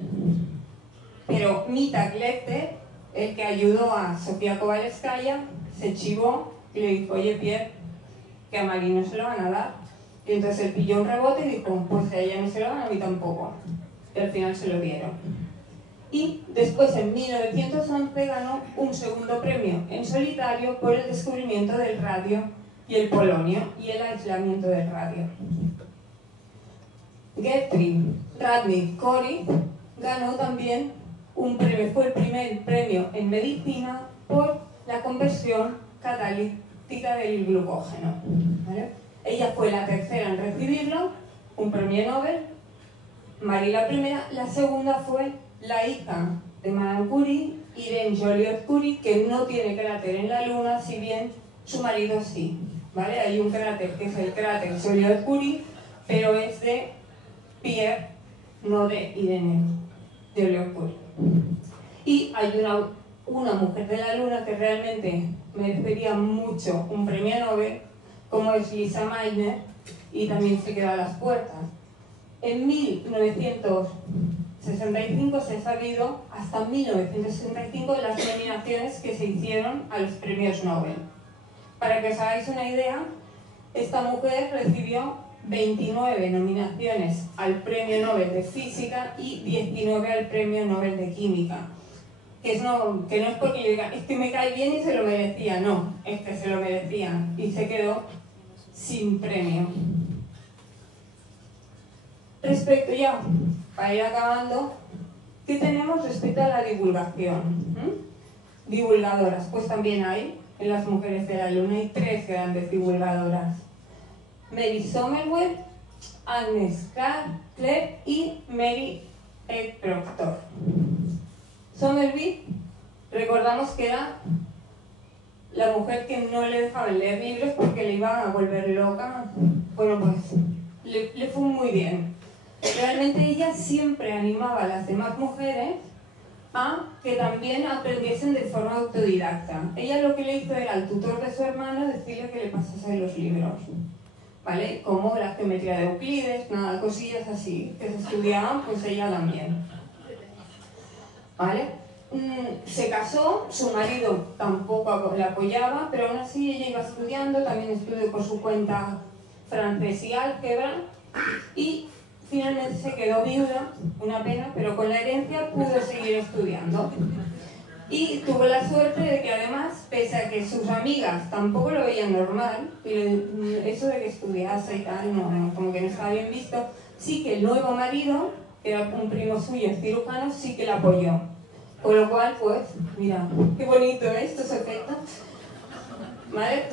Pero Mita Gletter, el que ayudó a Sofía Kovalevskaya, se chivó y le dijo: oye Pierre, que a Marie no se lo van a dar. Y entonces él pilló un rebote y dijo: pues a ella no se lo dan, a mí tampoco. Y al final se lo dieron. Y después, en 1911, ganó un segundo premio en solitario por el descubrimiento del radio y el polonio y el aislamiento del radio. Gertrude Radcliffe Corey ganó también un premio, fue el primer premio en medicina por la conversión catalítica del glucógeno. ¿Vale? Ella fue la tercera en recibirlo, un premio Nobel. Marie la primera. La segunda fue la hija de Madame Curie, Irene Joliot-Curie, que no tiene cráter en la Luna, si bien su marido sí. ¿Vale? Hay un cráter que es el cráter Joliot-Curie, pero es de Pierre, no de Irene Joliot-Curie. Y hay una mujer de la Luna que realmente merecería mucho un premio Nobel, como es Lisa Meitner, y también se queda a las puertas. En 1965 se ha sabido, hasta 1965, las nominaciones que se hicieron a los premios Nobel. Para que os hagáis una idea, esta mujer recibió 29 nominaciones al Premio Nobel de Física y 19 al Premio Nobel de Química. Que no es porque yo diga, es que me cae bien y se lo merecía, no, es que se lo merecía y se quedó sin premio. Respecto ya, para ir acabando, ¿qué tenemos respecto a la divulgación? Divulgadoras, pues también hay, en las mujeres de la Luna hay 3 grandes divulgadoras. Mary Somerville, Agnes Clerk y Mary E. Proctor. Somerville, recordamos que era la mujer que no le dejaban leer libros porque le iban a volver loca. Bueno, pues le fue muy bien. Realmente ella siempre animaba a las demás mujeres a que también aprendiesen de forma autodidacta. Ella lo que le hizo era al tutor de su hermano decirle que le pasase los libros, ¿vale? Como la geometría de Euclides, nada, cosillas así que se estudiaban, pues ella también, ¿vale? Se casó, su marido tampoco la apoyaba, pero aún así ella iba estudiando, también estudió por su cuenta francés y álgebra, y finalmente se quedó viuda, una pena, pero con la herencia pudo seguir estudiando. Y tuvo la suerte de que además, pese a que sus amigas tampoco lo veían normal, eso de que estudiase y tal, no, como que no estaba bien visto, sí que el nuevo marido, que era un primo suyo cirujano, sí que la apoyó. Con lo cual, pues, mira, qué bonito estos efectos. ¿Vale?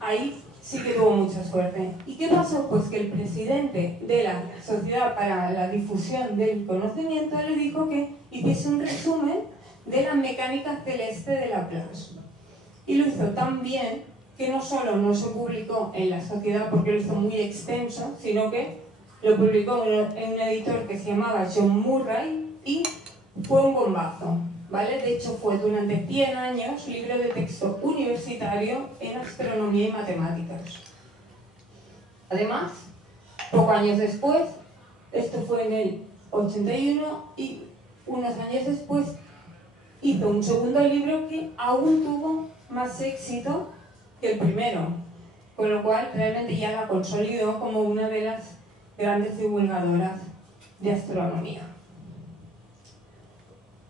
Ahí sí que tuvo mucha suerte. ¿Y qué pasó? Pues que el presidente de la Sociedad para la Difusión del Conocimiento le dijo que hiciese un resumen de la mecánica celeste de Laplace. Y lo hizo tan bien que no solo no se publicó en la Sociedad porque lo hizo muy extenso, sino que lo publicó en un editor que se llamaba John Murray y fue un bombazo, ¿vale? De hecho fue durante 100 años libro de texto universitario en astronomía y matemáticas. Además, pocos años después, esto fue en el 81 y unos años después hizo un segundo libro que aún tuvo más éxito que el primero, con lo cual realmente ya la consolidó como una de las grandes divulgadoras de astronomía.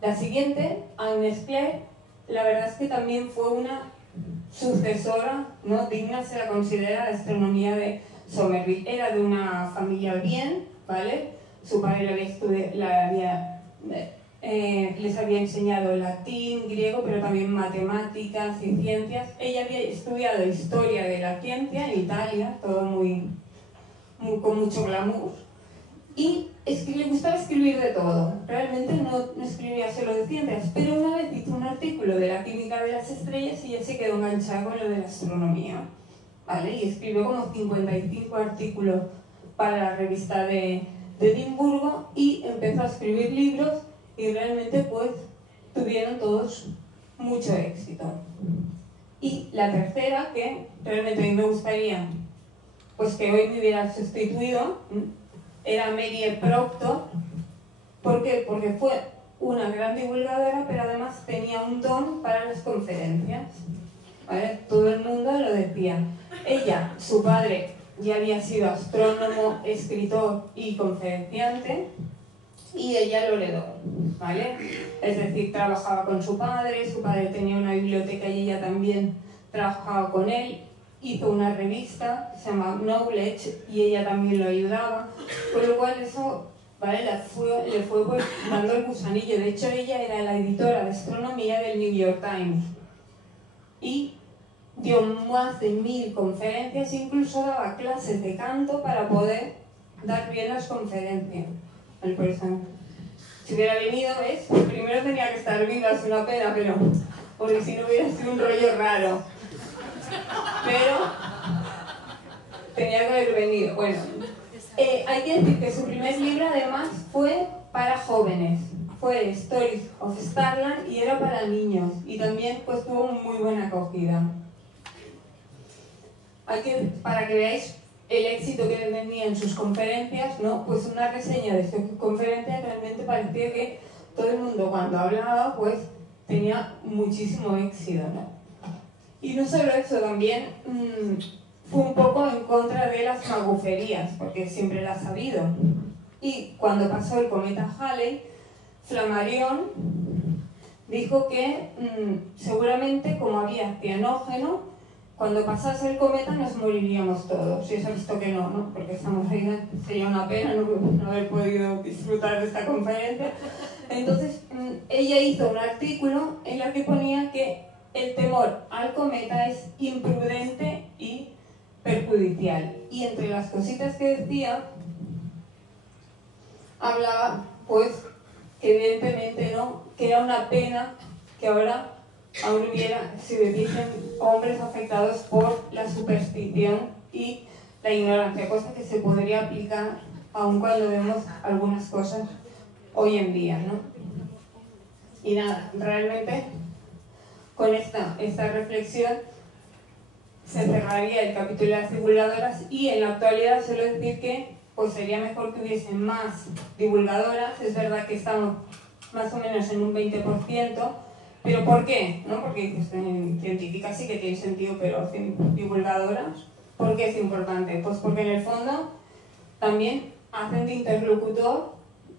La siguiente, Agnes Clerc, la verdad es que también fue una sucesora, ¿no? Digna se la considera de astronomía de Somerville. Era de una familia bien, ¿vale? Su padre les había enseñado latín, griego, pero también matemáticas y ciencias. Ella había estudiado historia de la ciencia en Italia, todo con mucho glamour. Y le gustaba escribir de todo. Realmente no escribía solo de ciencias, pero una vez hizo un artículo de la química de las estrellas y ella se quedó enganchada con lo de la astronomía, ¿vale? Y escribió como 55 artículos para la revista de Edimburgo y empezó a escribir libros y realmente pues tuvieron todos mucho éxito. Y la tercera, que realmente a mí me gustaría pues que hoy me hubiera sustituido, era Mary E. Proctor. ¿Por qué? Porque fue una gran divulgadora, pero además tenía un don para las conferencias, ¿vale? Todo el mundo lo decía. Ella, su padre, ya había sido astrónomo, escritor y conferenciante, y ella lo heredó, ¿vale? Es decir, trabajaba con su padre tenía una biblioteca y ella también trabajaba con él, hizo una revista, se llama Knowledge, y ella también lo ayudaba, con lo cual eso, ¿vale? Le fue pues, dando el gusanillo. De hecho, ella era la editora de astronomía del New York Times, y dio más de 1000 conferencias, incluso daba clases de canto para poder dar bien las conferencias. Por eso, si hubiera venido, ¿ves? Primero tenía que estar viva, es una pena, pero porque si no hubiera sido un rollo raro. Pero tenía que haber venido. Bueno, hay que decir que su primer libro además fue para jóvenes. Fue Stories of Starland y era para niños. Y también pues tuvo muy buena acogida. Para que veáis el éxito que tenía en sus conferencias, ¿no? Pues una reseña de sus conferencias realmente parecía que todo el mundo cuando hablaba pues tenía muchísimo éxito, ¿no? Y no solo eso, también fue un poco en contra de las maguferías, porque siempre las ha habido. Y cuando pasó el cometa Halley, Flammarion dijo que seguramente como había cianógeno, cuando pasase el cometa nos moriríamos todos. Y eso ha visto que no, porque estamos ahí, sería una pena no haber podido disfrutar de esta conferencia. Entonces, ella hizo un artículo en el que ponía que el temor al cometa es imprudente y perjudicial. Y entre las cositas que decía, hablaba, pues, que evidentemente no, que era una pena que ahora aún si hubiesen hombres afectados por la superstición y la ignorancia, cosa que se podría aplicar aun cuando vemos algunas cosas hoy en día, ¿no? Y nada, realmente con esta reflexión se cerraría el capítulo de las divulgadoras y en la actualidad suelo decir que pues sería mejor que hubiesen más divulgadoras. Es verdad que estamos más o menos en un 20%, pero ¿por qué? ¿No? Porque científicas sí que tiene sentido, pero divulgadoras, ¿por qué es importante? Pues porque en el fondo también hacen de interlocutor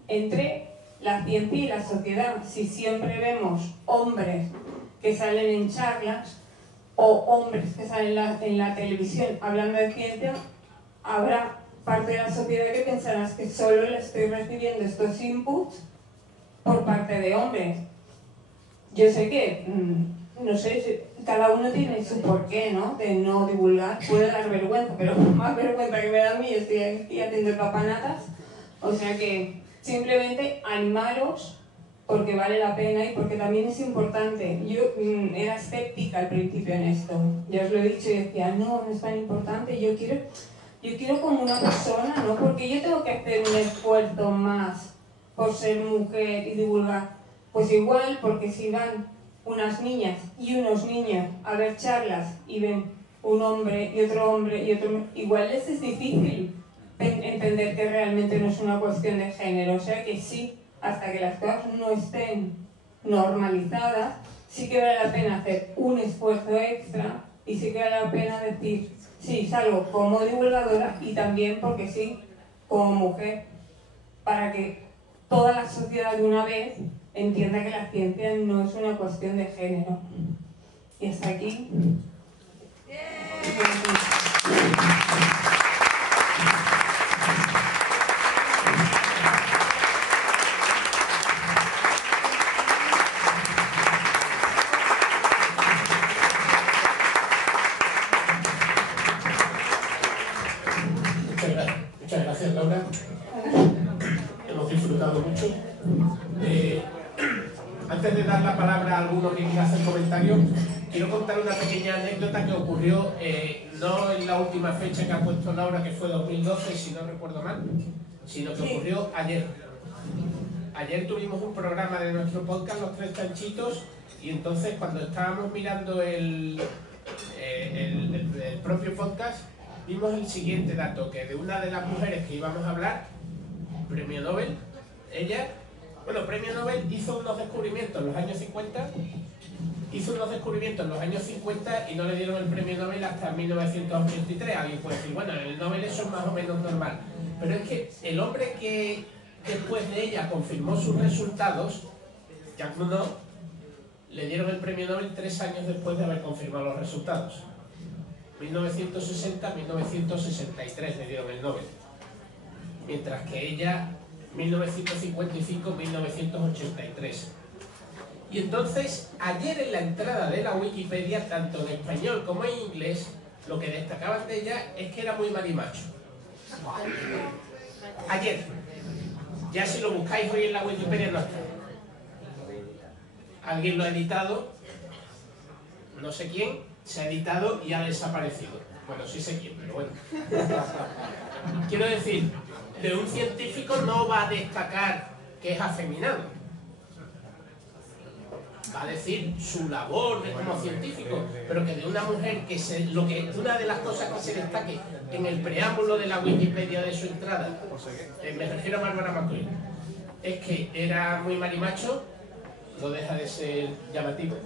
entre la ciencia y la sociedad. Si siempre vemos hombres que salen en charlas o hombres que salen en la televisión hablando de ciencia, habrá parte de la sociedad que pensará que solo le estoy recibiendo estos inputs por parte de hombres. Yo sé que, no sé, cada uno tiene su porqué, ¿no? De no divulgar. Puede dar vergüenza, pero más vergüenza que me da a mí, estoy aquí haciendo papanatas. O sea que simplemente animaros porque vale la pena y porque también es importante. Yo era escéptica al principio en esto. Ya os lo he dicho y decía, no es tan importante. Yo quiero como una persona, ¿no? Porque yo tengo que hacer un esfuerzo más por ser mujer y divulgar. Pues igual, porque si van unas niñas y unos niños a ver charlas y ven un hombre y otro, igual les es difícil entender que realmente no es una cuestión de género. O sea que sí, hasta que las cosas no estén normalizadas, sí que vale la pena hacer un esfuerzo extra y sí que vale la pena decir, sí, salgo como divulgadora y también porque sí, como mujer, para que toda la sociedad de una vez entienda que la ciencia no es una cuestión de género. Y hasta aquí. Muchas gracias, Laura. Hemos disfrutado mucho. Antes de dar la palabra a alguno que quiera hacer comentarios, quiero contar una pequeña anécdota que ocurrió no en la última fecha que ha puesto Laura, que fue 2012, si no recuerdo mal, sino que ocurrió ayer. Ayer tuvimos un programa de nuestro podcast, Los Tres Chanchitos, y entonces cuando estábamos mirando el propio podcast, vimos el siguiente dato, que de una de las mujeres que íbamos a hablar, premio Nobel, ella, bueno, premio Nobel, hizo unos descubrimientos en los años 50, y no le dieron el premio Nobel hasta 1983. Alguien puede decir, bueno, en el Nobel eso es más o menos normal. Pero es que el hombre que después de ella confirmó sus resultados, Jacques Monod, le dieron el premio Nobel 3 años después de haber confirmado los resultados. 1960-1963 le dieron el Nobel. Mientras que ella, 1955-1983. Y entonces, ayer en la entrada de la Wikipedia, tanto en español como en inglés, lo que destacaban de ella es que era muy marimacho. Ayer. Ya si lo buscáis hoy en la Wikipedia no está. Alguien lo ha editado, no sé quién, se ha editado y ha desaparecido. Bueno, sí sé quién, pero bueno. Quiero decir, de un científico no va a destacar que es afeminado. Va a decir su labor como científico, pero que de una mujer una de las cosas que se destaque en el preámbulo de la Wikipedia de su entrada, me refiero a Bárbara McCoy, es que era muy marimacho, no deja de ser llamativo.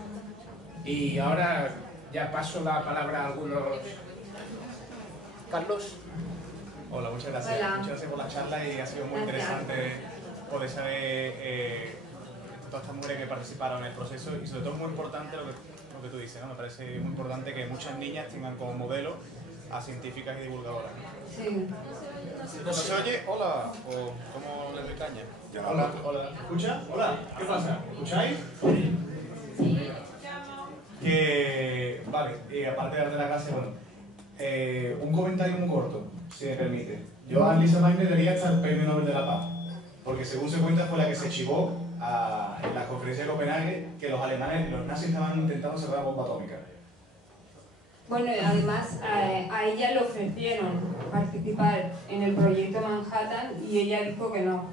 Y ahora ya paso la palabra a algunos. Carlos. Hola, muchas gracias. Hola. Muchas gracias por la charla y ha sido muy interesante poder saber todas estas mujeres que participaron en el proceso y sobre todo muy importante lo que tú dices, ¿no? Me parece muy importante que muchas niñas tengan como modelo a científicas y divulgadoras, ¿no? Sí. ¿No se oye? Hola. ¿O cómo le doy caña? Hola. Hola. ¿Escucha? Hola. ¿Qué pasa? ¿Escucháis? Que, vale, aparte de darte la clase, bueno, un comentario muy corto, si me permite. Yo a Lisa Meitner le daría hasta el premio Nobel de la Paz, porque según se cuenta fue la que se chivó en la conferencia de Copenhague que los alemanes, los nazis estaban intentando cerrar la bomba atómica. Bueno, y además a ella le ofrecieron participar en el proyecto Manhattan y ella dijo que no,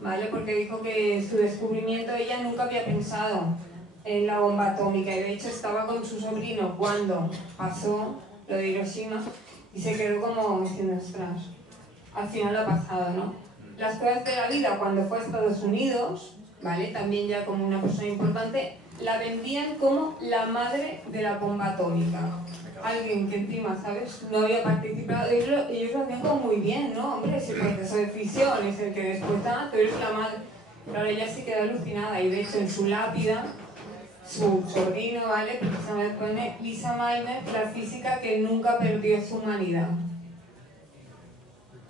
¿vale? Porque dijo que su descubrimiento, ella nunca había pensado en la bomba atómica y de hecho estaba con su sobrino cuando pasó lo de Hiroshima y se quedó como diciendo, ostras, al final lo ha pasado, ¿no? Las cosas de la vida, cuando fue a Estados Unidos, ¿vale? También ya como una persona importante, la vendían como la madre de la bomba atómica. alguien que encima, ¿sabes? No había participado, ellos lo hacían como muy bien, ¿no? Hombre, ese proceso de fisión es el que después da, tú eres la madre. Claro, ella se quedó alucinada y de hecho en su lápida, su sobrino, ¿vale? Precisamente pone Lisa Meitner, la física que nunca perdió su humanidad.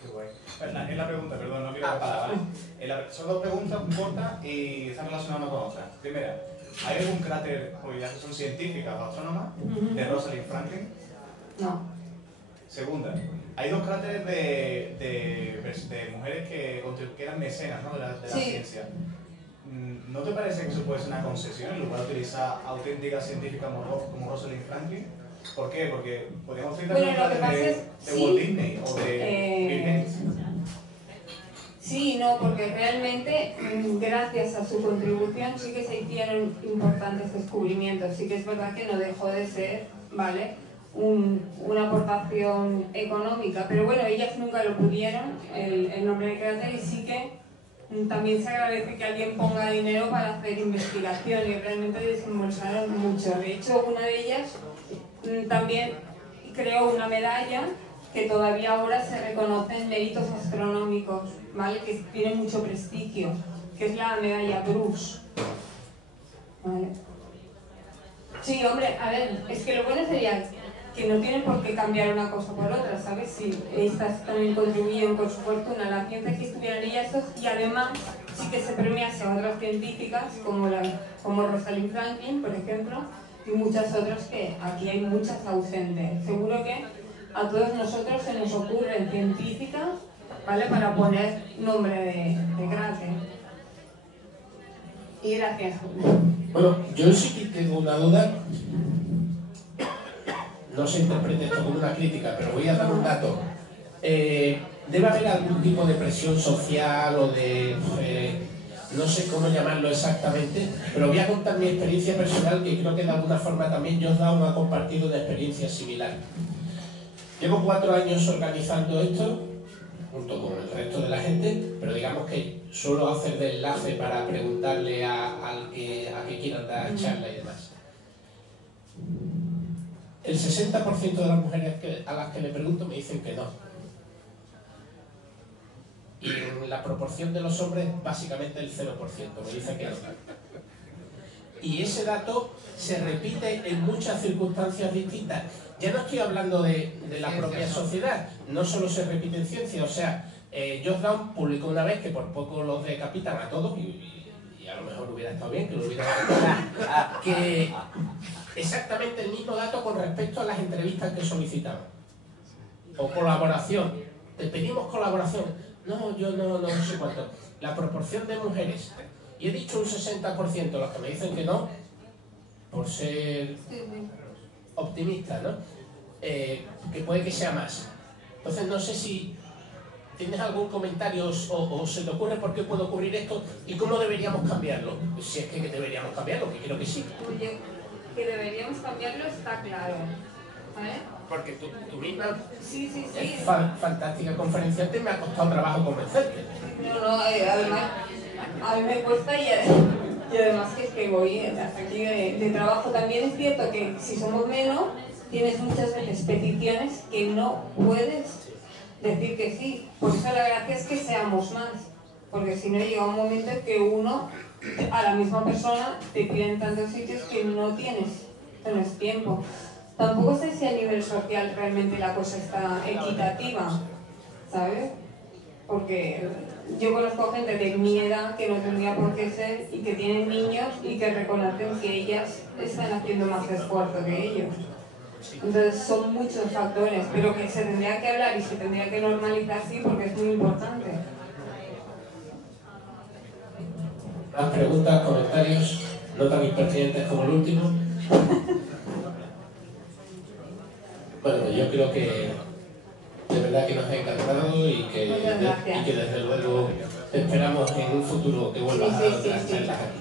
Qué guay. Es la pregunta, perdón, no quiero pasar, ¿vale? Son dos preguntas cortas y están relacionadas una con otra. Primera, ¿hay algún cráter, porque ya son científicas o astrónomas, de Rosalind Franklin? No. Segunda, hay dos cráteres de mujeres que eran mecenas, ¿no? de la Sí. ciencia. ¿No te parece que eso puede ser una concesión en lugar de utilizar auténticas científicas como Rosalind Franklin? ¿Por qué? Porque podríamos utilizar Bueno, un lo que pasa cráter es, de sí, Walt Disney o de Bill Gates. Sí, no, porque realmente gracias a su contribución sí que se hicieron importantes descubrimientos. Sí que es verdad que no dejó de ser, ¿vale?, una aportación económica, pero bueno, ellas nunca lo pudieron, el nombre de cráter, y sí que también se agradece que alguien ponga dinero para hacer investigación y realmente desembolsaron mucho. De hecho, una de ellas también creó una medalla que todavía ahora se reconocen méritos astronómicos, ¿vale?, que tiene mucho prestigio, que es la medalla Bruce. ¿Vale? Sí, hombre, a ver, es que lo bueno sería que no tienen por qué cambiar una cosa por otra, ¿sabes? Si estas también contribuyen con su fortuna a la ciencia, que estuvieran ellas dos, y además sí que se premiase a otras científicas como Rosalind Franklin, por ejemplo, y muchas otras que aquí hay muchas ausentes. Seguro que a todos nosotros se nos ocurren científicas, ¿vale?, para poner nombre de cráter. Y gracias. Bueno, yo sí que tengo una duda. No se interprete esto como una crítica, pero voy a dar un dato. Debe haber algún tipo de presión social o de... no sé cómo llamarlo exactamente, pero voy a contar mi experiencia personal, que creo que de alguna forma también Josdown ha compartido una experiencia similar. Llevo 4 años organizando esto, junto con el resto de la gente, pero digamos que suelo hacer de enlace para preguntarle a que quieran dar charla y demás. El 60% de las mujeres a las que le pregunto me dicen que no. Y en la proporción de los hombres, básicamente el 0%, me dicen que no. Y ese dato se repite en muchas circunstancias distintas. Ya no estoy hablando de la propia sociedad, no solo se repite en ciencia, o sea, Josdown publicó una vez que por poco los decapitan a todos, y a lo mejor hubiera estado bien que lo hubiera que exactamente el mismo dato con respecto a las entrevistas que solicitaban. O colaboración. Te pedimos colaboración. No, yo no sé cuánto. La proporción de mujeres. Y he dicho un 60%, los que me dicen que no, por ser optimista, ¿no? Que puede que sea más. Entonces no sé si tienes algún comentario o se te ocurre por qué puede ocurrir esto y cómo deberíamos cambiarlo. Si es que deberíamos cambiarlo, que creo que sí. Oye, que deberíamos cambiarlo está claro, ¿vale? Porque tú misma Sí. es fantástica conferenciante, me ha costado trabajo convencerte. No, además, a mí me cuesta y además que voy hasta aquí de trabajo. También es cierto que si somos menos, tienes muchas veces peticiones que no puedes decir que sí. Por eso la gracia es que seamos más, porque si no llega un momento en que uno, a la misma persona, te pide en tantos sitios que no tienes tiempo. Tampoco sé si a nivel social realmente la cosa está equitativa, ¿sabes? Porque yo conozco gente de mi edad que no tendría por qué ser y que tienen niños y que reconocen que ellas están haciendo más esfuerzo que ellos. Entonces son muchos factores, pero que se tendría que hablar y se tendría que normalizar, sí, porque es muy importante. Más preguntas, comentarios, no tan impertinentes como el último. Bueno, yo creo que de verdad que nos ha encantado y que desde luego esperamos en un futuro que vuelvas a otras charlas aquí.